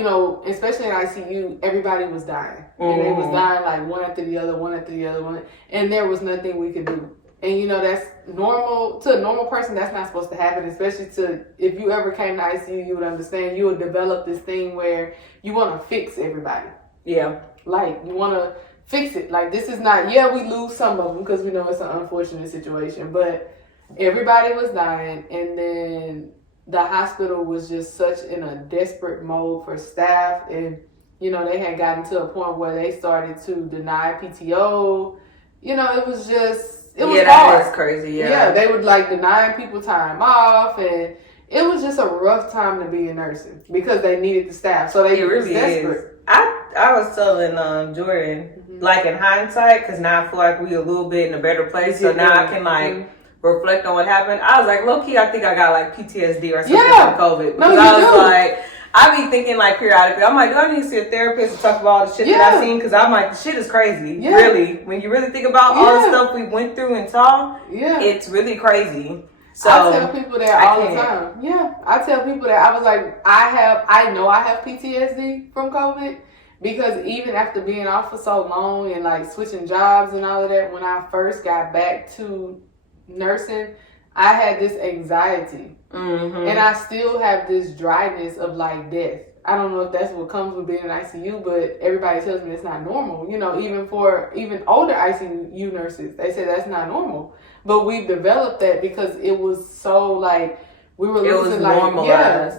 especially in ICU, everybody was dying. And they was dying like one after the other, and there was nothing we could do. And that's normal to a normal person. That's not supposed to happen, especially if you ever came to ICU, you would understand. You would develop this thing where you want to fix everybody. Yeah. Like you want to fix it. Like this is not. Yeah, we lose some of them because we know it's an unfortunate situation, but Everybody was dying, and then the hospital was just such in a desperate mode for staff, and you know, they had gotten to a point where they started to deny PTO. You know, it was hard. That is crazy. Yeah, they would like deny people time off, and it was just a rough time to be in nursing because they needed the staff. So they were desperate. Is. I was telling Jordan, like in hindsight, because now I feel like we a little bit in a better place. So now I can like reflect on what happened. I was like, low key, I think I got like PTSD or something from COVID. Because I was like, I be thinking like periodically, I'm like, do I need to see a therapist to talk about all the shit that I've seen? Because I'm like, the shit is crazy. Yeah. Really. When you really think about all the stuff we went through and saw, it's really crazy. So I tell people that all the time. Yeah. I tell people that. I was like, I know I have PTSD from COVID. Because even after being off for so long and like switching jobs and all of that, when I first got back to nursing, I had this anxiety. And I still have this dryness of like death. I don't know if that's what comes with being in ICU, but everybody tells me it's not normal. You know, even for older ICU nurses, they say that's not normal. But we've developed that because it was so like we were losing like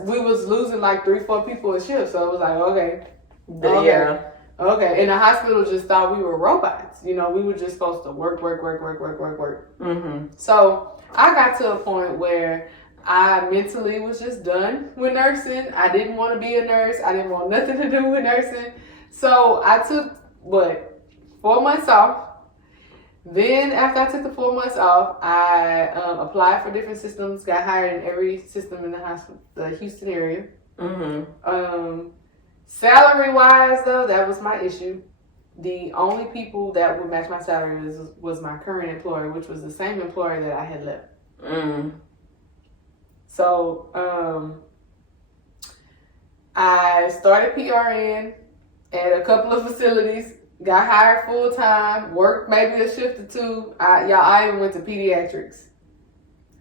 we was losing like 3-4 people a shift. So it was like okay. And the hospital just thought we were robots. You know, we were just supposed to work. So I got to a point where I mentally was just done with nursing. I didn't want to be a nurse. I didn't want nothing to do with nursing. So I took 4 months off. Then after I took the 4 months off, I applied for different systems. Got hired in every system in the hospital, the Houston area. Salary wise though, that was my issue. The only people that would match my salary was my current employer, which was the same employer that I had left. So I started PRN at a couple of facilities, got hired full time, worked maybe a shift or two. I even went to pediatrics.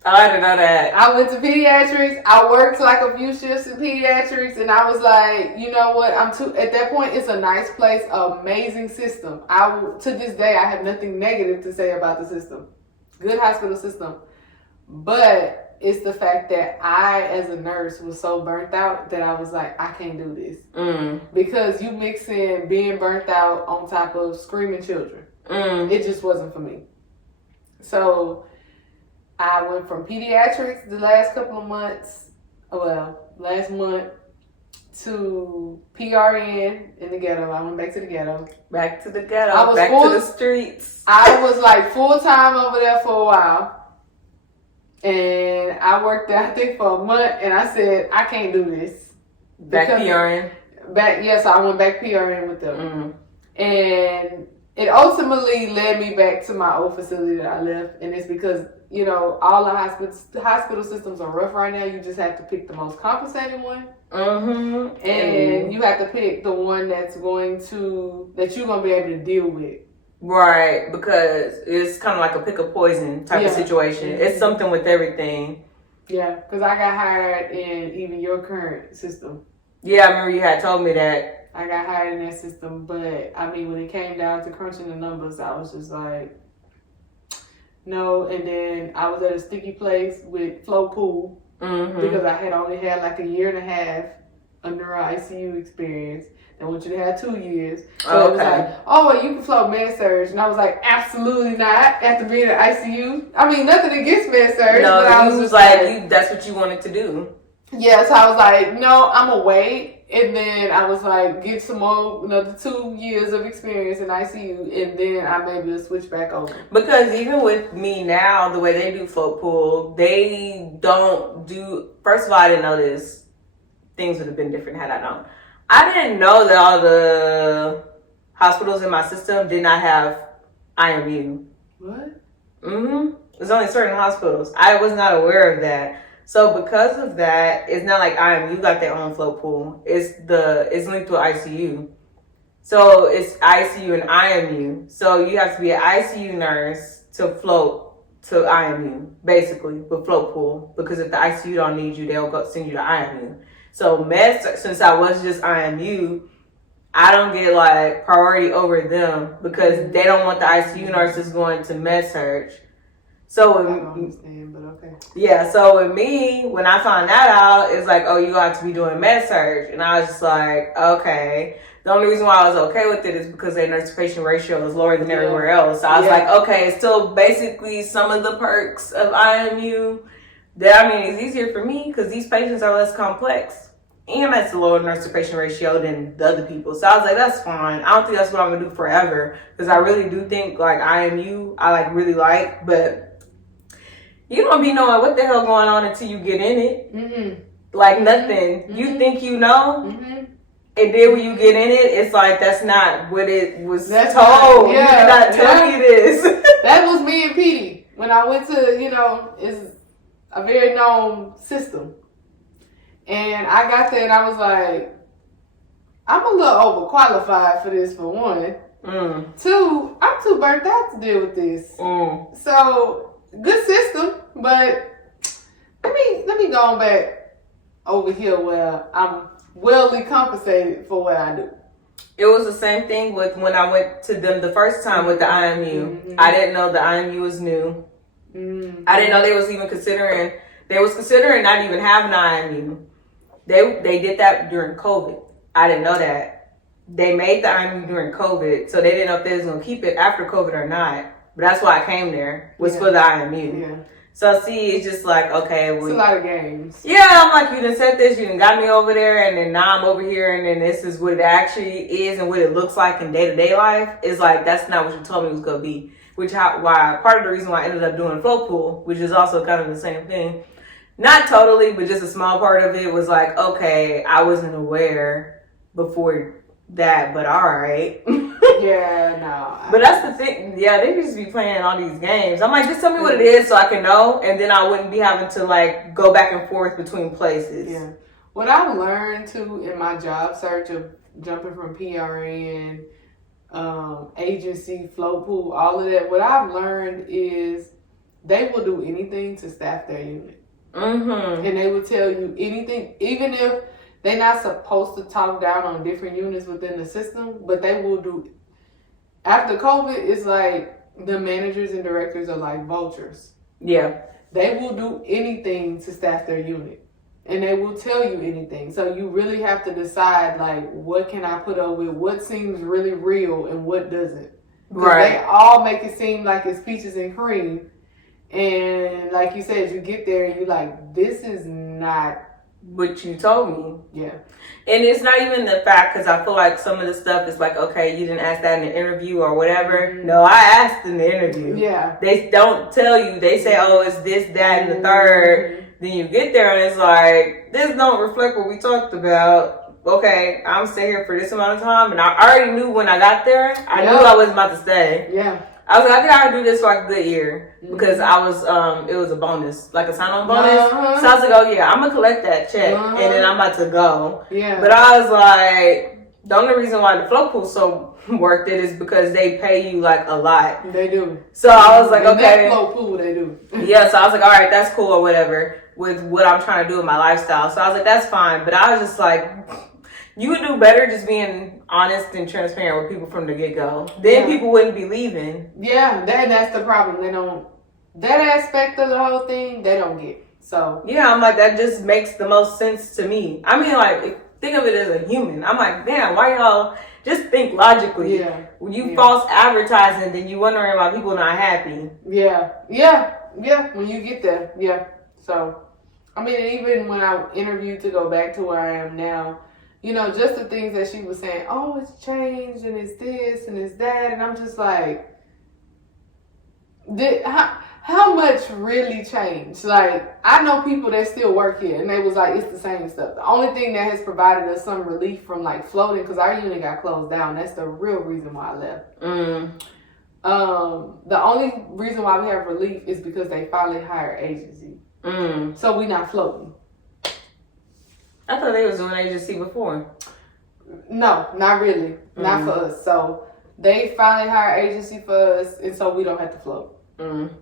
I didn't know that. I went to pediatrics. I worked like a few shifts in pediatrics, and I was like, you know what? At that point, it's a nice place, amazing system. To this day, I have nothing negative to say about the system. Good hospital system. But it's the fact that I, as a nurse, was so burnt out that I was like, I can't do this. Because you mix in being burnt out on top of screaming children. It just wasn't for me. So I went from pediatrics the last couple of months, last month, to PRN in the ghetto. I went back to the ghetto. Back to the ghetto. Back to the streets. I was like full time over there for a while. And I worked there, I think, for a month. And I said, I can't do this. Back PRN? So I went back PRN with them. And it ultimately led me back to my old facility that I left. And it's because, you know, all the hospital systems are rough right now. You just have to pick the most compensating one. And you have to pick the one that you're going to be able to deal with. Right, because it's kind of like a pick a poison type of situation. It's something with everything. Yeah, because I got hired in even your current system. Yeah, I remember you had told me that. I got hired in that system, but I mean, when it came down to crunching the numbers, I was just like, no. And then I was at a sticky place with float pool because I had only had like a year and a half of Neuro ICU experience. They want you to have 2 years. So it was like, you can float med surge. And I was like, absolutely not after being in ICU. I mean, nothing against med surge. No, but I was just like, that's what you wanted to do. Yeah, so I was like, no, I'm going to wait. And then I was like, get some more, another 2 years of experience in ICU. And then I maybe will switch back over. Because even with me now, the way they do float pool, they don't do, first of all, I didn't know this. Things would have been different had I known. I didn't know that all the hospitals in my system did not have IMU. What? There's only certain hospitals. I was not aware of that. So because of that, it's not like IMU got their own float pool. It's linked to ICU. So it's ICU and IMU. So you have to be an ICU nurse to float to IMU, basically, with float pool. Because if the ICU don't need you, they'll go send you to IMU. So since I was just IMU, I don't get like priority over them because they don't want the ICU nurses going to med surge. So I don't understand, but okay. Yeah, so with me, when I found that out, it's like, oh, you have to be doing med surg. And I was just like, okay. The only reason why I was okay with it is because their nurse to patient ratio is lower than everywhere else. So I was like, okay, it's still basically some of the perks of IMU. That, I mean, it's easier for me because these patients are less complex. And that's a lower nurse to patient ratio than the other people. So I was like, that's fine. I don't think that's what I'm going to do forever. Because I really do think, like, IMU, I, like, really like. But you don't be knowing what the hell going on until you get in it. Mm-hmm. Like nothing. Mm-hmm. You think you know, and then when you get in it, it's like that's not what it was told. Not, yeah, you did not tell me this. That was me and Petey when I went to, it's a very known system, and I got there and I was like, I'm a little overqualified for this for one. Two, I'm too burnt out to deal with this. So. Good system, but let me go on back over here where I'm wellly compensated for what I do. It was the same thing with when I went to them the first time with the IMU. Mm-hmm. I didn't know the IMU was new. Mm-hmm. I didn't know they was even considering. They was considering not even having an IMU. They did that during COVID. I didn't know that. They made the IMU during COVID, so they didn't know if they was gonna keep it after COVID or not. But that's why I came there, was for the IMU. Yeah. So, see, it's just like, okay. Well, it's a lot of games. Yeah, I'm like, you done said this, you done got me over there, and then now I'm over here, and then this is what it actually is and what it looks like in day-to-day life. It's like, that's not what you told me it was going to be. Why part of the reason why I ended up doing float pool, which is also kind of the same thing. Not totally, but just a small part of it was like, okay, I wasn't aware before that, but all right. Yeah, no. But that's the thing. Yeah, they just be playing all these games. I'm like, just tell me what it is so I can know, and then I wouldn't be having to like go back and forth between places. Yeah. What I've learned too in my job search of jumping from PRN, agency, float pool, all of that. What I've learned is they will do anything to staff their unit, and they will tell you anything, even if they're not supposed to talk down on different units within the system, but they will do. After COVID, it's like the managers and directors are like vultures. Yeah. They will do anything to staff their unit. And they will tell you anything. So you really have to decide, like, what can I put up with? What seems really real and what doesn't? Right. They all make it seem like it's peaches and cream. And like you said, you get there and you're like, this is not what you told me. Yeah. And it's not even the fact, because I feel like some of the stuff is like, okay, you didn't ask that in the interview or whatever. Mm-hmm. No, I asked in the interview. Yeah. They don't tell you. They say, oh, it's this, that, and the third. Then you get there and it's like, this don't reflect what we talked about. Okay, I'm staying here for this amount of time. And I already knew when I got there, I knew I wasn't about to stay. Yeah. I was like, I gotta do this for like a good year because I was, it was a bonus, like a sign-on bonus. So I was like, oh yeah, I'm gonna collect that check and then I'm about to go. Yeah. But I was like, the only reason why the float pool's so worth it is because they pay you like a lot. They do. So I was like, in okay. That float pool, they do. Yeah. So I was like, all right, that's cool or whatever with what I'm trying to do with my lifestyle. So I was like, that's fine. But I was just like, you would do better just being honest and transparent with people from the get-go. Then people wouldn't be leaving. Yeah, that's the problem. They don't, that aspect of the whole thing, they don't get. So yeah, I'm like, that just makes the most sense to me. I mean, like, think of it as a human. I'm like, damn, why y'all just think logically? Yeah. When you false advertising, then you wondering why people not happy. Yeah. When you get there, yeah. So, I mean, even when I interviewed to go back to where I am now, you know, just the things that she was saying, oh, it's changed and it's this and it's that. And I'm just like, how much really changed? Like, I know people that still work here and they was like, it's the same stuff. The only thing that has provided us some relief from like floating, because our unit got closed down. That's the real reason why I left. The only reason why we have relief is because they finally hired agency. So we not floating. I thought they was doing agency before. No, not really. Not for us. So they finally hired agency for us, and so we don't have to float.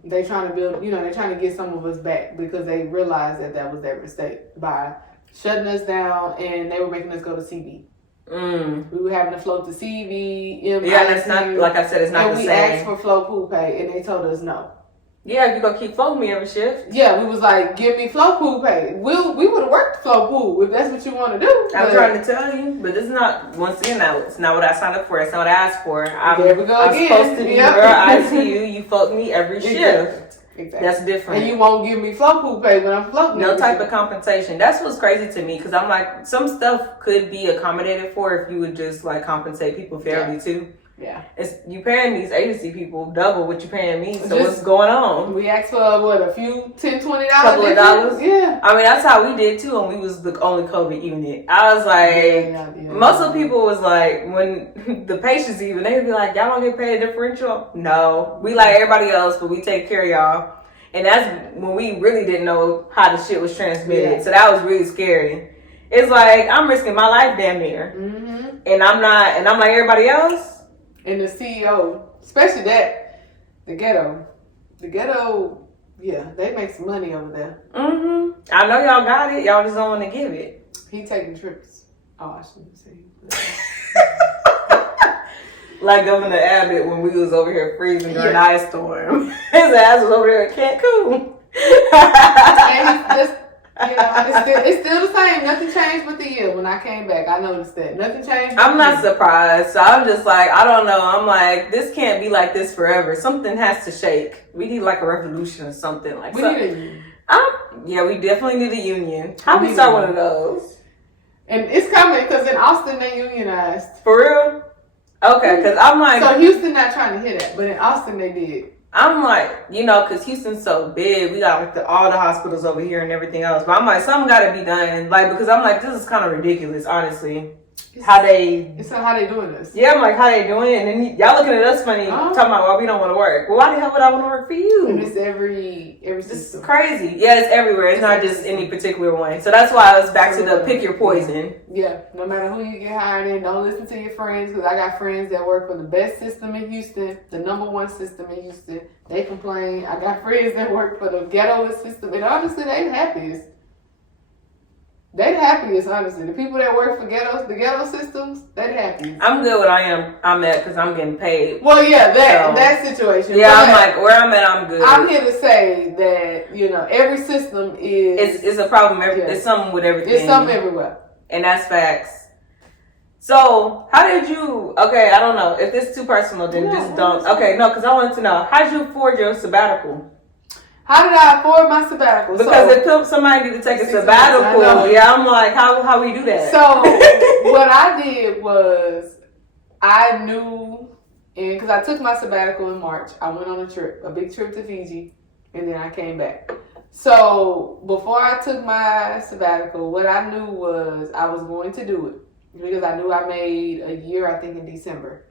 They trying to build, they're trying to get some of us back because they realized that was their mistake by shutting us down, and they were making us go to CV. We were having to float to CV, Yeah, that's not, like I said, it's not the same. And we asked for float pool pay, and they told us no. Yeah, if you gonna keep floating me every shift. Yeah, we was like, give me flow pool pay. We would have worked flow pool if that's what you want to do. I'm trying to tell you, but this is not, once again, it's not what I signed up for. It's not what I asked for. There we go I'm again. supposed to be Neuro ICU. You float me every shift. Exactly. That's different. And you won't give me flow pool pay when I'm floating. No type of compensation. That's what's crazy to me, because I'm like, some stuff could be accommodated for if you would just like compensate people fairly too. Yeah. You paying these agency people double what you paying me. So what's going on? We asked for what, a few $10, $20? Couple of dollars. Yeah. I mean, that's how we did too, and we was the only COVID unit. I was like, most of the people was like, when the patients even, they would be like, y'all don't get paid a differential? No. We like everybody else, but we take care of y'all. And that's when we really didn't know how the shit was transmitted. Yeah. So that was really scary. It's like, I'm risking my life damn near. Mm-hmm. And I'm like everybody else. And the CEO, especially the ghetto, yeah, they make some money over there. Mm-hmm. I know y'all got it. Y'all just don't want to give it. He taking trips. Oh, I shouldn't say. Like Governor Abbott when we was over here freezing during ice storm. His ass was over there at Cancun. And he's just, it's still the same. Nothing changed with the year. When I came back, I noticed that. Nothing changed. I'm not surprised. So I'm just like, I don't know. I'm like, this can't be like this forever. Something has to shake. We need like a revolution or something. Like we need a union. Yeah, we definitely need a union. How we start one of those? And it's coming because in Austin they unionized. For real? Okay, because I'm like... So Houston not trying to hear that, but in Austin they did. I'm like, because Houston's so big, we got like all the hospitals over here and everything else. But I'm like, something got to be done. Like, because I'm like, this is kind of ridiculous, honestly. It's how they doing this. Yeah, I'm like, how they doing it? And then y'all looking at us funny, talking about why we don't want to work. Well, why the hell would I want to work for you? And it's every system. It's crazy. Yeah, it's everywhere. It's not just any particular one. So that's why I was back to the pick your poison. Yeah, no matter who you get hired in, don't listen to your friends, because I got friends that work for the best system in Houston, the #1 system in Houston. They complain. I got friends that work for the ghettoest system, and honestly, they happiest. They happiest, honestly. The people that work for the ghetto systems, they happiest. I'm good where I'm at because I'm getting paid. Well, yeah, that situation. Yeah, I'm like, where I'm at, I'm good. I'm here to say that, every system is... It's a problem. It's something with everything. It's something everywhere. And that's facts. So, how did you... Okay, I don't know. If it's too personal, then just don't... Okay, no, because I wanted to know. How did you afford your sabbatical? How did I afford my sabbatical? Because if somebody need to take a sabbatical, I'm like, how we do that? So what I did was I knew, and because I took my sabbatical in March, I went on a big trip to Fiji, and then I came back. So before I took my sabbatical, what I knew was I was going to do it because I knew I made a year, I think, in December.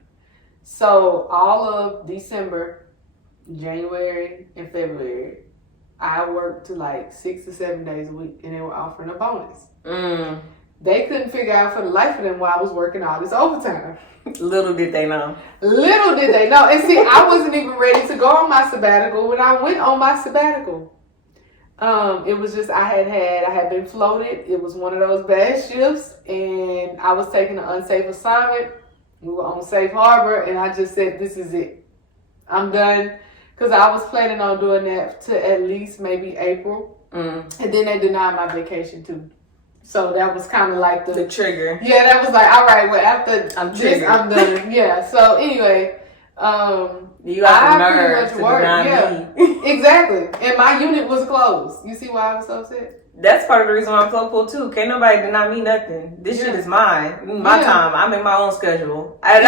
So all of December, January, and February, I worked to like 6 to 7 days a week, and they were offering a bonus. They couldn't figure out for the life of them why I was working all this overtime. Little did they know. Little did they know. And see, I wasn't even ready to go on my sabbatical when I went on my sabbatical. It was just I had been floated. It was one of those bad shifts, and I was taking an unsafe assignment. We were on Safe Harbor, and I just said, this is it. I'm done. Because I was planning on doing that to at least maybe April. And then they denied my vacation too. So that was kind of like the trigger. Yeah, that was like, all right, well, after this, I'm done. Yeah. So anyway, you got the nerve to deny me. Exactly. And my unit was closed. You see why I was so upset? That's part of the reason why I'm flow pool too. Can't nobody deny me nothing. This shit is mine. My time. I'm in my own schedule. And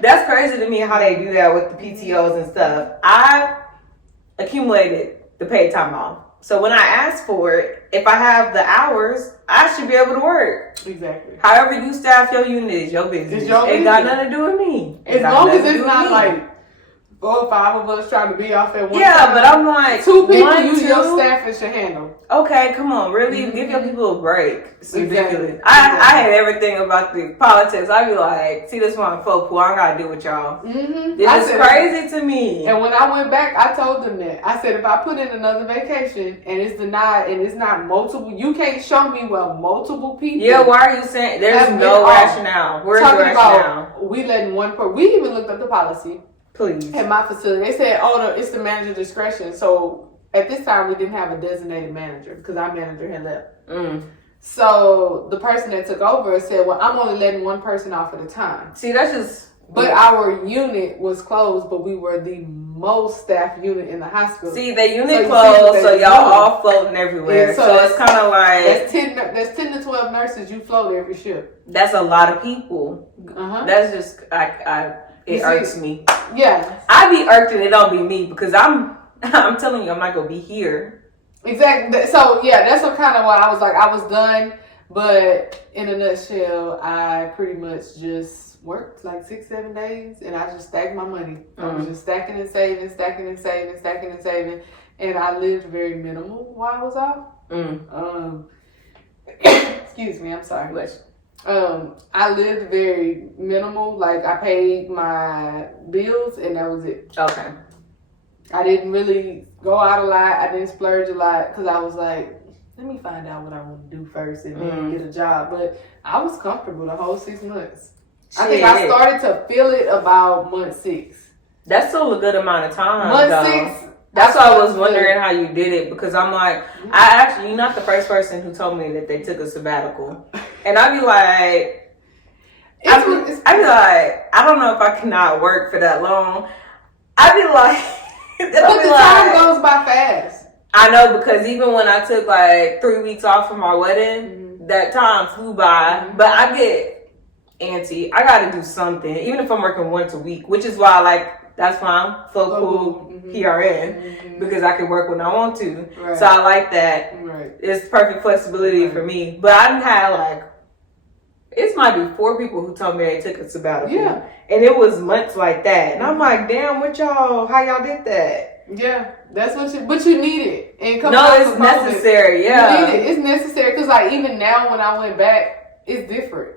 that's crazy to me how they do that with the PTOs and stuff. I accumulated the paid time off. So when I ask for it, if I have the hours, I should be able to work. Exactly. However you staff your unit is your business. It got nothing to do with me. As long as it's not like 4 or 5 of us trying to be off at one time. Yeah, but I'm like 2 people your staff should handle. Okay, come on, really? Give your people a break. It's ridiculous. I hate everything about the politics. I be like, see, this one folk pool. I don't gotta deal with y'all. This is crazy to me. And when I went back, I told them that. I said, if I put in another vacation and it's denied and it's not multiple, you can't show me where multiple people. Yeah, why are you saying there's no rationale? Where's the rationale? We letting one person. We even looked up the policy. Please. At my facility, they said, it's the manager's discretion. So at this time, we didn't have a designated manager because our manager had left. So the person that took over said, well, I'm only letting one person off at a time. See, that's just... But our unit was closed, but we were the most staffed unit in the hospital. See, the unit closed, so y'all all floating everywhere. Yeah, so it's kind of like... That's 10 to 12 nurses you float every shift. That's a lot of people. That's just... It irks me. Yeah. I be irked and it don't be me because I'm telling you, I'm not going to be here. Exactly. So, yeah, that's what kind of what I was like. I was done, but in a nutshell, I pretty much just worked like 6-7 days and I just stacked my money. I was just stacking and saving, stacking and saving, stacking and saving. And I lived very minimal while I was off. Excuse me, I'm sorry. I lived very minimal. Like I paid my bills and that was it. Okay. I didn't really go out a lot. I didn't splurge a lot because I was like, let me find out what I want to do first and then get a job. But I was comfortable the whole 6 months. I think I started to feel it about month 6. That's still a good amount of time. Month 6. That's why I was wondering how you did it because I'm like, you're not the first person who told me that they took a sabbatical. And I'd be like, I don't know if I cannot work for that long. I'd be like, but the time goes by fast. I know because even when I took like 3 weeks off from our wedding, that time flew by. But I get antsy. I got to do something, even if I'm working once a week, which is why that's fine. Flow pool PRN because I can work when I want to. Right. So I like that. Right. It's perfect flexibility for me. But I done had it might be 4 people who told me they took a sabbatical. Yeah. And it was months like that. And I'm like, damn, how y'all did that? Yeah, that's but you need it. And it's necessary, yeah. You need it. It's necessary because even now when I went back, it's different.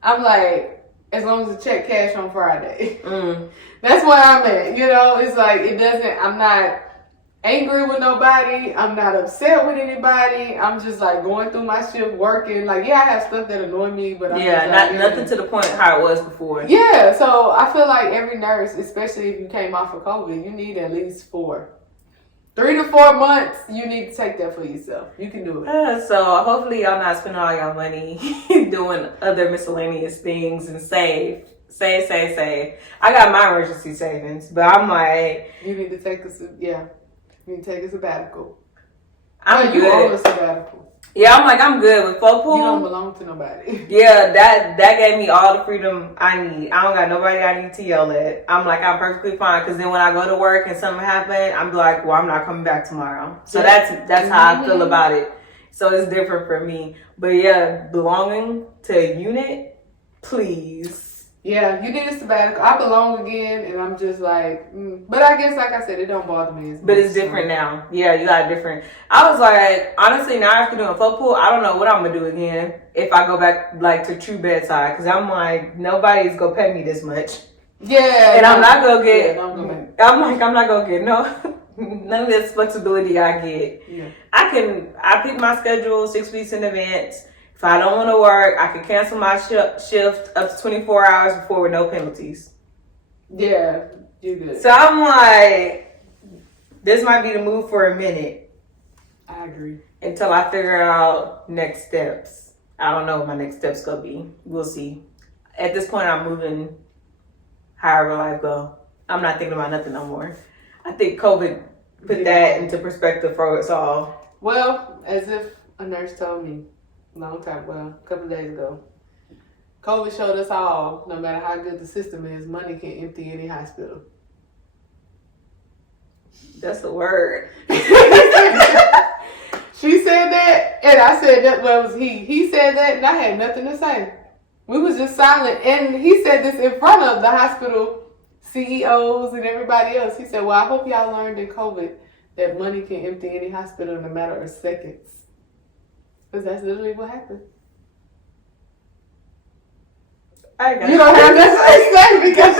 I'm like, as long as the check cash on Friday. That's where I'm at. It's I'm not angry with nobody. I'm not upset with anybody. I'm just going through my shift, working. I have stuff that annoy me, but nothing to the point how it was before. Yeah, so I feel like every nurse, especially if you came off of COVID, you need at least 4. 3 to 4 months, you need to take that for yourself. You can do it. So hopefully y'all not spending all your money doing other miscellaneous things and save. I got my emergency savings, but I'm like, you need to take You need to take a sabbatical. I'm good. You own a sabbatical. Yeah, I'm good with flow pool. You don't belong to nobody. Yeah, that gave me all the freedom I need. I don't got nobody I need to yell at. I'm perfectly fine because then when I go to work and something happens, I'm like, well, I'm not coming back tomorrow. So that's how I feel about it. So it's different for me. But yeah, belonging to a unit, please. Yeah, you need a sabbatical. I belong again, and I'm just but I guess, like I said, it don't bother me as much. But it's different now. Yeah, you got different. I was like, honestly, now after doing flow pool, I don't know what I'm going to do again if I go back, to true bedside. Because I'm like, nobody's going to pay me this much. Yeah. And I'm not going to get, I'm not going to get none of this flexibility I get. Yeah. I pick my schedule 6 weeks in advance. If I don't want to work, I can cancel my shift up to 24 hours before with no penalties. Yeah, you're good. So I'm like, this might be the move for a minute. I agree. Until I figure out next steps. I don't know what my next steps gonna be. We'll see. At this point, I'm moving however life go. I'm not thinking about nothing no more. I think COVID put that into perspective for us all. Well, as if a nurse told me. A couple of days ago. COVID showed us all, no matter how good the system is, money can empty any hospital. That's the word. She said that, and I said that. Well, it was he. He said that, and I had nothing to say. We was just silent, and he said this in front of the hospital CEOs and everybody else. He said, well, I hope y'all learned in COVID that money can empty any hospital in a matter of seconds. Because that's literally what happened. You don't have nothing to say because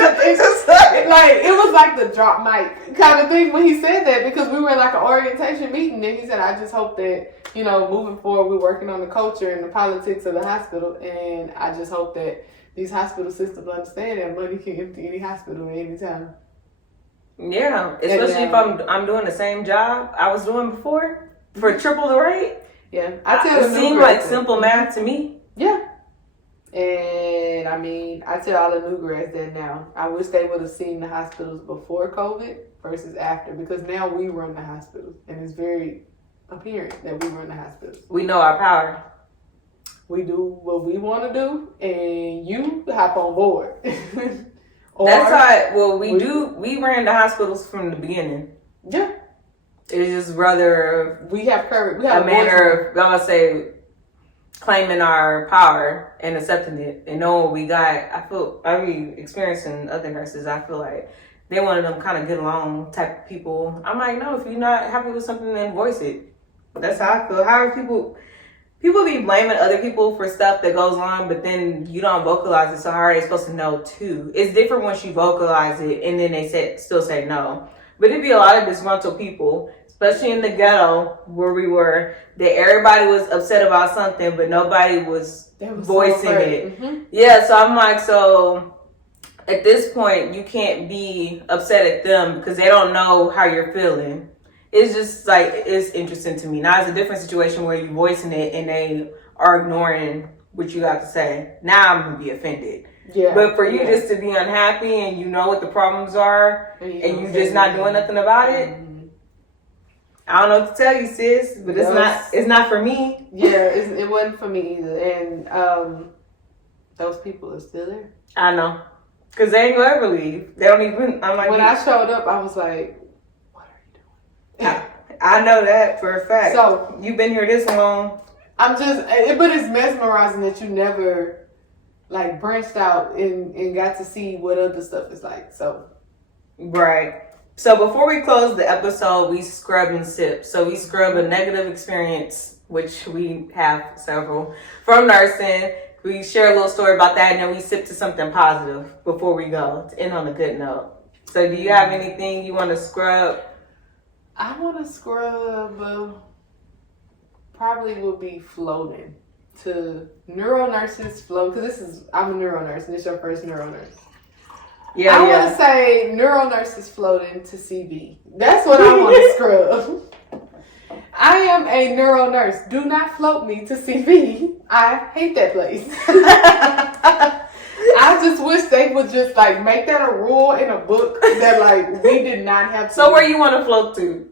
it was like the drop mic kind of thing when he said that, because we were in an orientation meeting and he said, I just hope that, moving forward, we're working on the culture and the politics of the hospital, and I just hope that these hospital systems understand that money can empty any hospital at any time. Yeah, especially if I'm doing the same job I was doing before for triple the rate. Yeah, I tell it seemed like simple math to me. Yeah, and I mean, I tell all the new grads that now. I wish they would have seen the hospitals before COVID versus after, because now we run the hospitals, and it's very apparent that we run the hospitals. We know our power. We do what we want to do, and you hop on board. That's how. We ran the hospitals from the beginning. Yeah, it's just rather we have courage. We have a manner of, I'm gonna say, claiming our power and accepting it and knowing what we got. I mean, experiencing other nurses, I feel like they one of them kind of get along type of people. I'm like, no, if you're not happy with something, then voice it. That's how I feel. How are people be blaming other people for stuff that goes on, but then you don't vocalize it, so how are they supposed to know too? It's different once you vocalize it and then they still say no. But it'd be a lot of disgruntled people, especially in the ghetto where we were, that everybody was upset about something, but nobody was voicing it. Mm-hmm. Yeah, so I'm like, so at this point, you can't be upset at them because they don't know how you're feeling. It's just like, it's interesting to me. Now it's a different situation where you're voicing it and they are ignoring what you got to say. Now I'm going to be offended. Yeah. But for you just to be unhappy and you know what the problems are and you just not doing nothing about it, I don't know what to tell you, sis, but it's not for me. Yeah, it wasn't for me either. And those people are still there. I know. Because they ain't going to ever leave. They don't even, I'm like... When I showed up, I was like, I know that for a fact. So you've been here this long. But it's mesmerizing that you never like branched out and got to see what other stuff is like. So right. So before we close the episode, we scrub and sip. So we scrub a negative experience, which we have several from nursing. We share a little story about that, and then we sip to something positive before we go to end on a good note. So do you have anything you want to scrub? I want to scrub, probably would be floating to neuro nurses float, because I'm a neuro nurse and this is your first neuro nurse. Yeah, I want to say neuro nurses floating to CV. That's what I want to scrub. I am a neuro nurse. Do not float me to CV. I hate that place. I just wish they would just like make that a rule in a book that like we did not have to. So where you want to float to?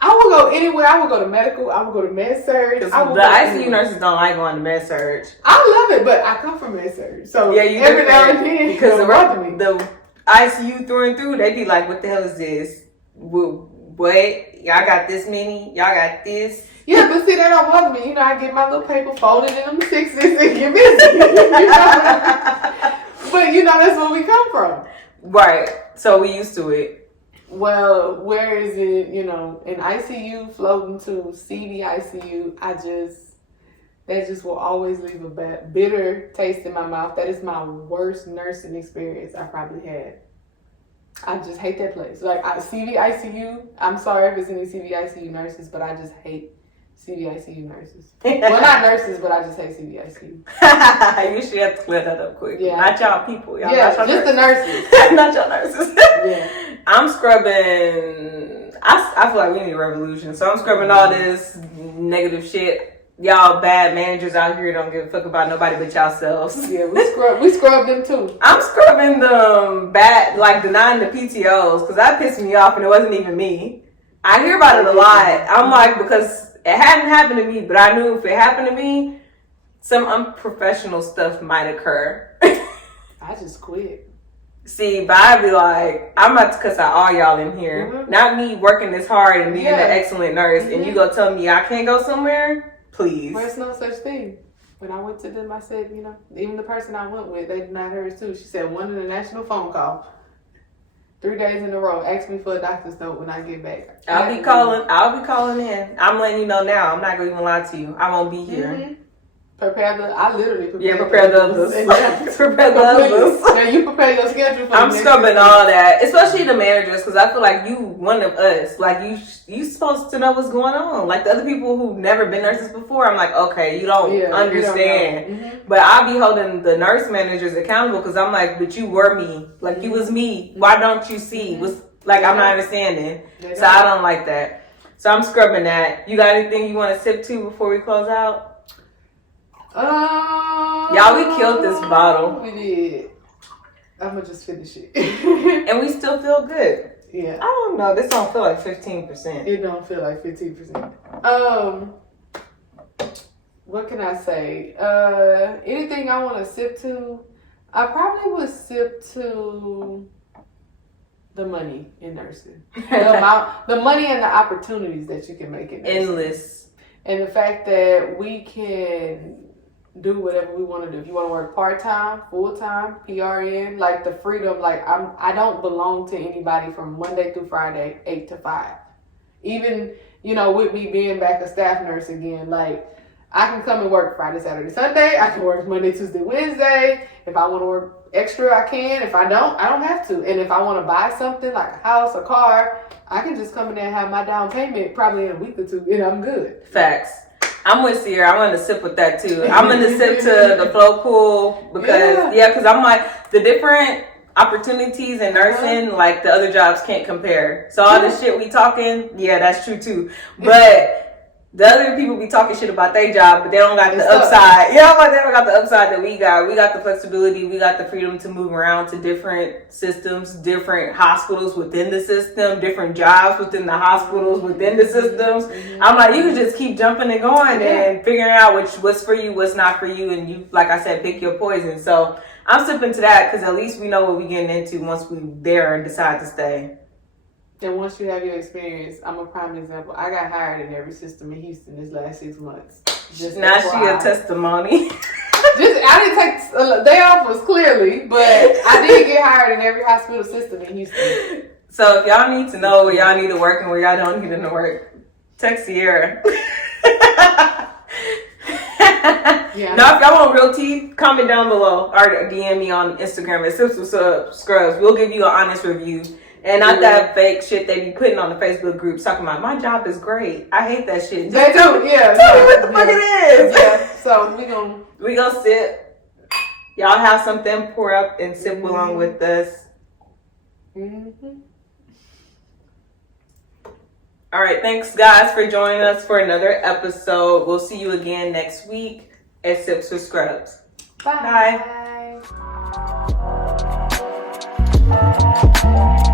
I would go anywhere. I would go to medical. I would go to med surg. The ICU nurses don't like going to med surg. I love it, but I come from med surg, so yeah, you every now and then because the ICU through and through, they be like, "What the hell is this? What? Y'all got this many? Y'all got this?" Yeah, but see, that don't bother me. You know, I get my little paper folded in them sixes and get busy. But you know, that's where we come from. Right. So we used to it. Well, where is it, you know, in ICU floating to CV ICU, that just will always leave a bitter taste in my mouth. That is my worst nursing experience I probably had. I just hate that place. Like, CV ICU, I'm sorry if it's any CV ICU nurses, but I just hate CV ICU nurses. Well, not nurses, but I just hate CV ICU. You should have to clear that up quick. Yeah. Not y'all people. Y'all yeah, not just the nurses. Not y'all nurses. Yeah. I'm scrubbing. I feel like we need a revolution. So I'm scrubbing all this negative shit. Y'all bad managers out here don't give a fuck about nobody but yourselves. Yeah, we scrub them too. I'm scrubbing them bad, like denying the PTOs, because that pissed me off and it wasn't even me. I hear about it a lot. I'm like, because it hadn't happened to me, but I knew if it happened to me, some unprofessional stuff might occur. I just quit. See, but I'd be like, I'm about to cuss out all y'all in here. Mm-hmm. Not me working this hard and being an excellent nurse, and you go tell me I can't go somewhere? Please. There's no such thing. When I went to them, I said, you know, even the person I went with, they denied hers too. She said one international phone call, 3 days in a row, ask me for a doctor's note when I get back. I'll be calling in. I'm letting you know now. I'm not going to even lie to you. I won't be here. Mm-hmm. I literally prepare. Prepare the others. Exactly. Prepare the others. Now you prepare your schedule for I'm scrubbing all that, especially the managers, because I feel like you one of us. Like you supposed to know what's going on. Like the other people who've never been nurses before, I'm like, okay, you don't understand. You don't know. But I be holding the nurse managers accountable because I'm like, but you were me. Like you was me. Why don't you see? Was like I'm not understanding. So I don't like that. So I'm scrubbing that. You got anything you want to sip to before we close out? Y'all, we killed this bottle. We did. I'm gonna just finish it. And we still feel good. Yeah. I don't know. This don't feel like 15%. It don't feel like 15%. What can I say? Anything I want to sip to? I probably would sip to the money in nursing. The money and the opportunities that you can make in nursing. Endless. And the fact that we can do whatever we want to do. If you want to work part-time, full-time, PRN, like the freedom, like I don't belong to anybody from Monday through Friday, 8 to 5. Even, with me being back a staff nurse again, like I can come and work Friday, Saturday, Sunday. I can work Monday, Tuesday, Wednesday. If I want to work extra, I can. If I don't have to. And if I want to buy something like a house, a car, I can just come in there and have my down payment probably in a week or two, and I'm good. Facts. I'm with Ciara. I'm going to sip with that too. I'm going to sip to the float pool because I'm like the different opportunities in nursing, like the other jobs can't compare. So all the shit we talking, that's true too. But the other people be talking shit about their job, but they don't got the upside. But they don't got the upside that we got. We got the flexibility. We got the freedom to move around to different systems, different hospitals within the system, different jobs within the hospitals within the systems. I'm like, you can just keep jumping and going and figuring out what's for you, what's not for you, and you, like I said, pick your poison. So I'm sipping to that because at least we know what we're getting into once we're there and decide to stay. And once you have your experience, I'm a prime example. I got hired in every system in Houston this last 6 months. Now she a testimony. I didn't take a day off, was clearly, but I did get hired in every hospital system in Houston. So if y'all need to know where y'all need to work and where y'all don't need to work, text Ciara. Now, if y'all want real tea, comment down below or DM me on Instagram at Sips with Scrubs. We'll give you an honest review. And not that fake shit they be putting on the Facebook groups talking about my job is great. I hate that shit. They do, Tell me what the fuck it is. Yeah, so we gonna sip. Y'all have something, pour up and sip along with us. All right, thanks guys for joining us for another episode. We'll see you again next week at Sips with Scrubs. Bye. Bye.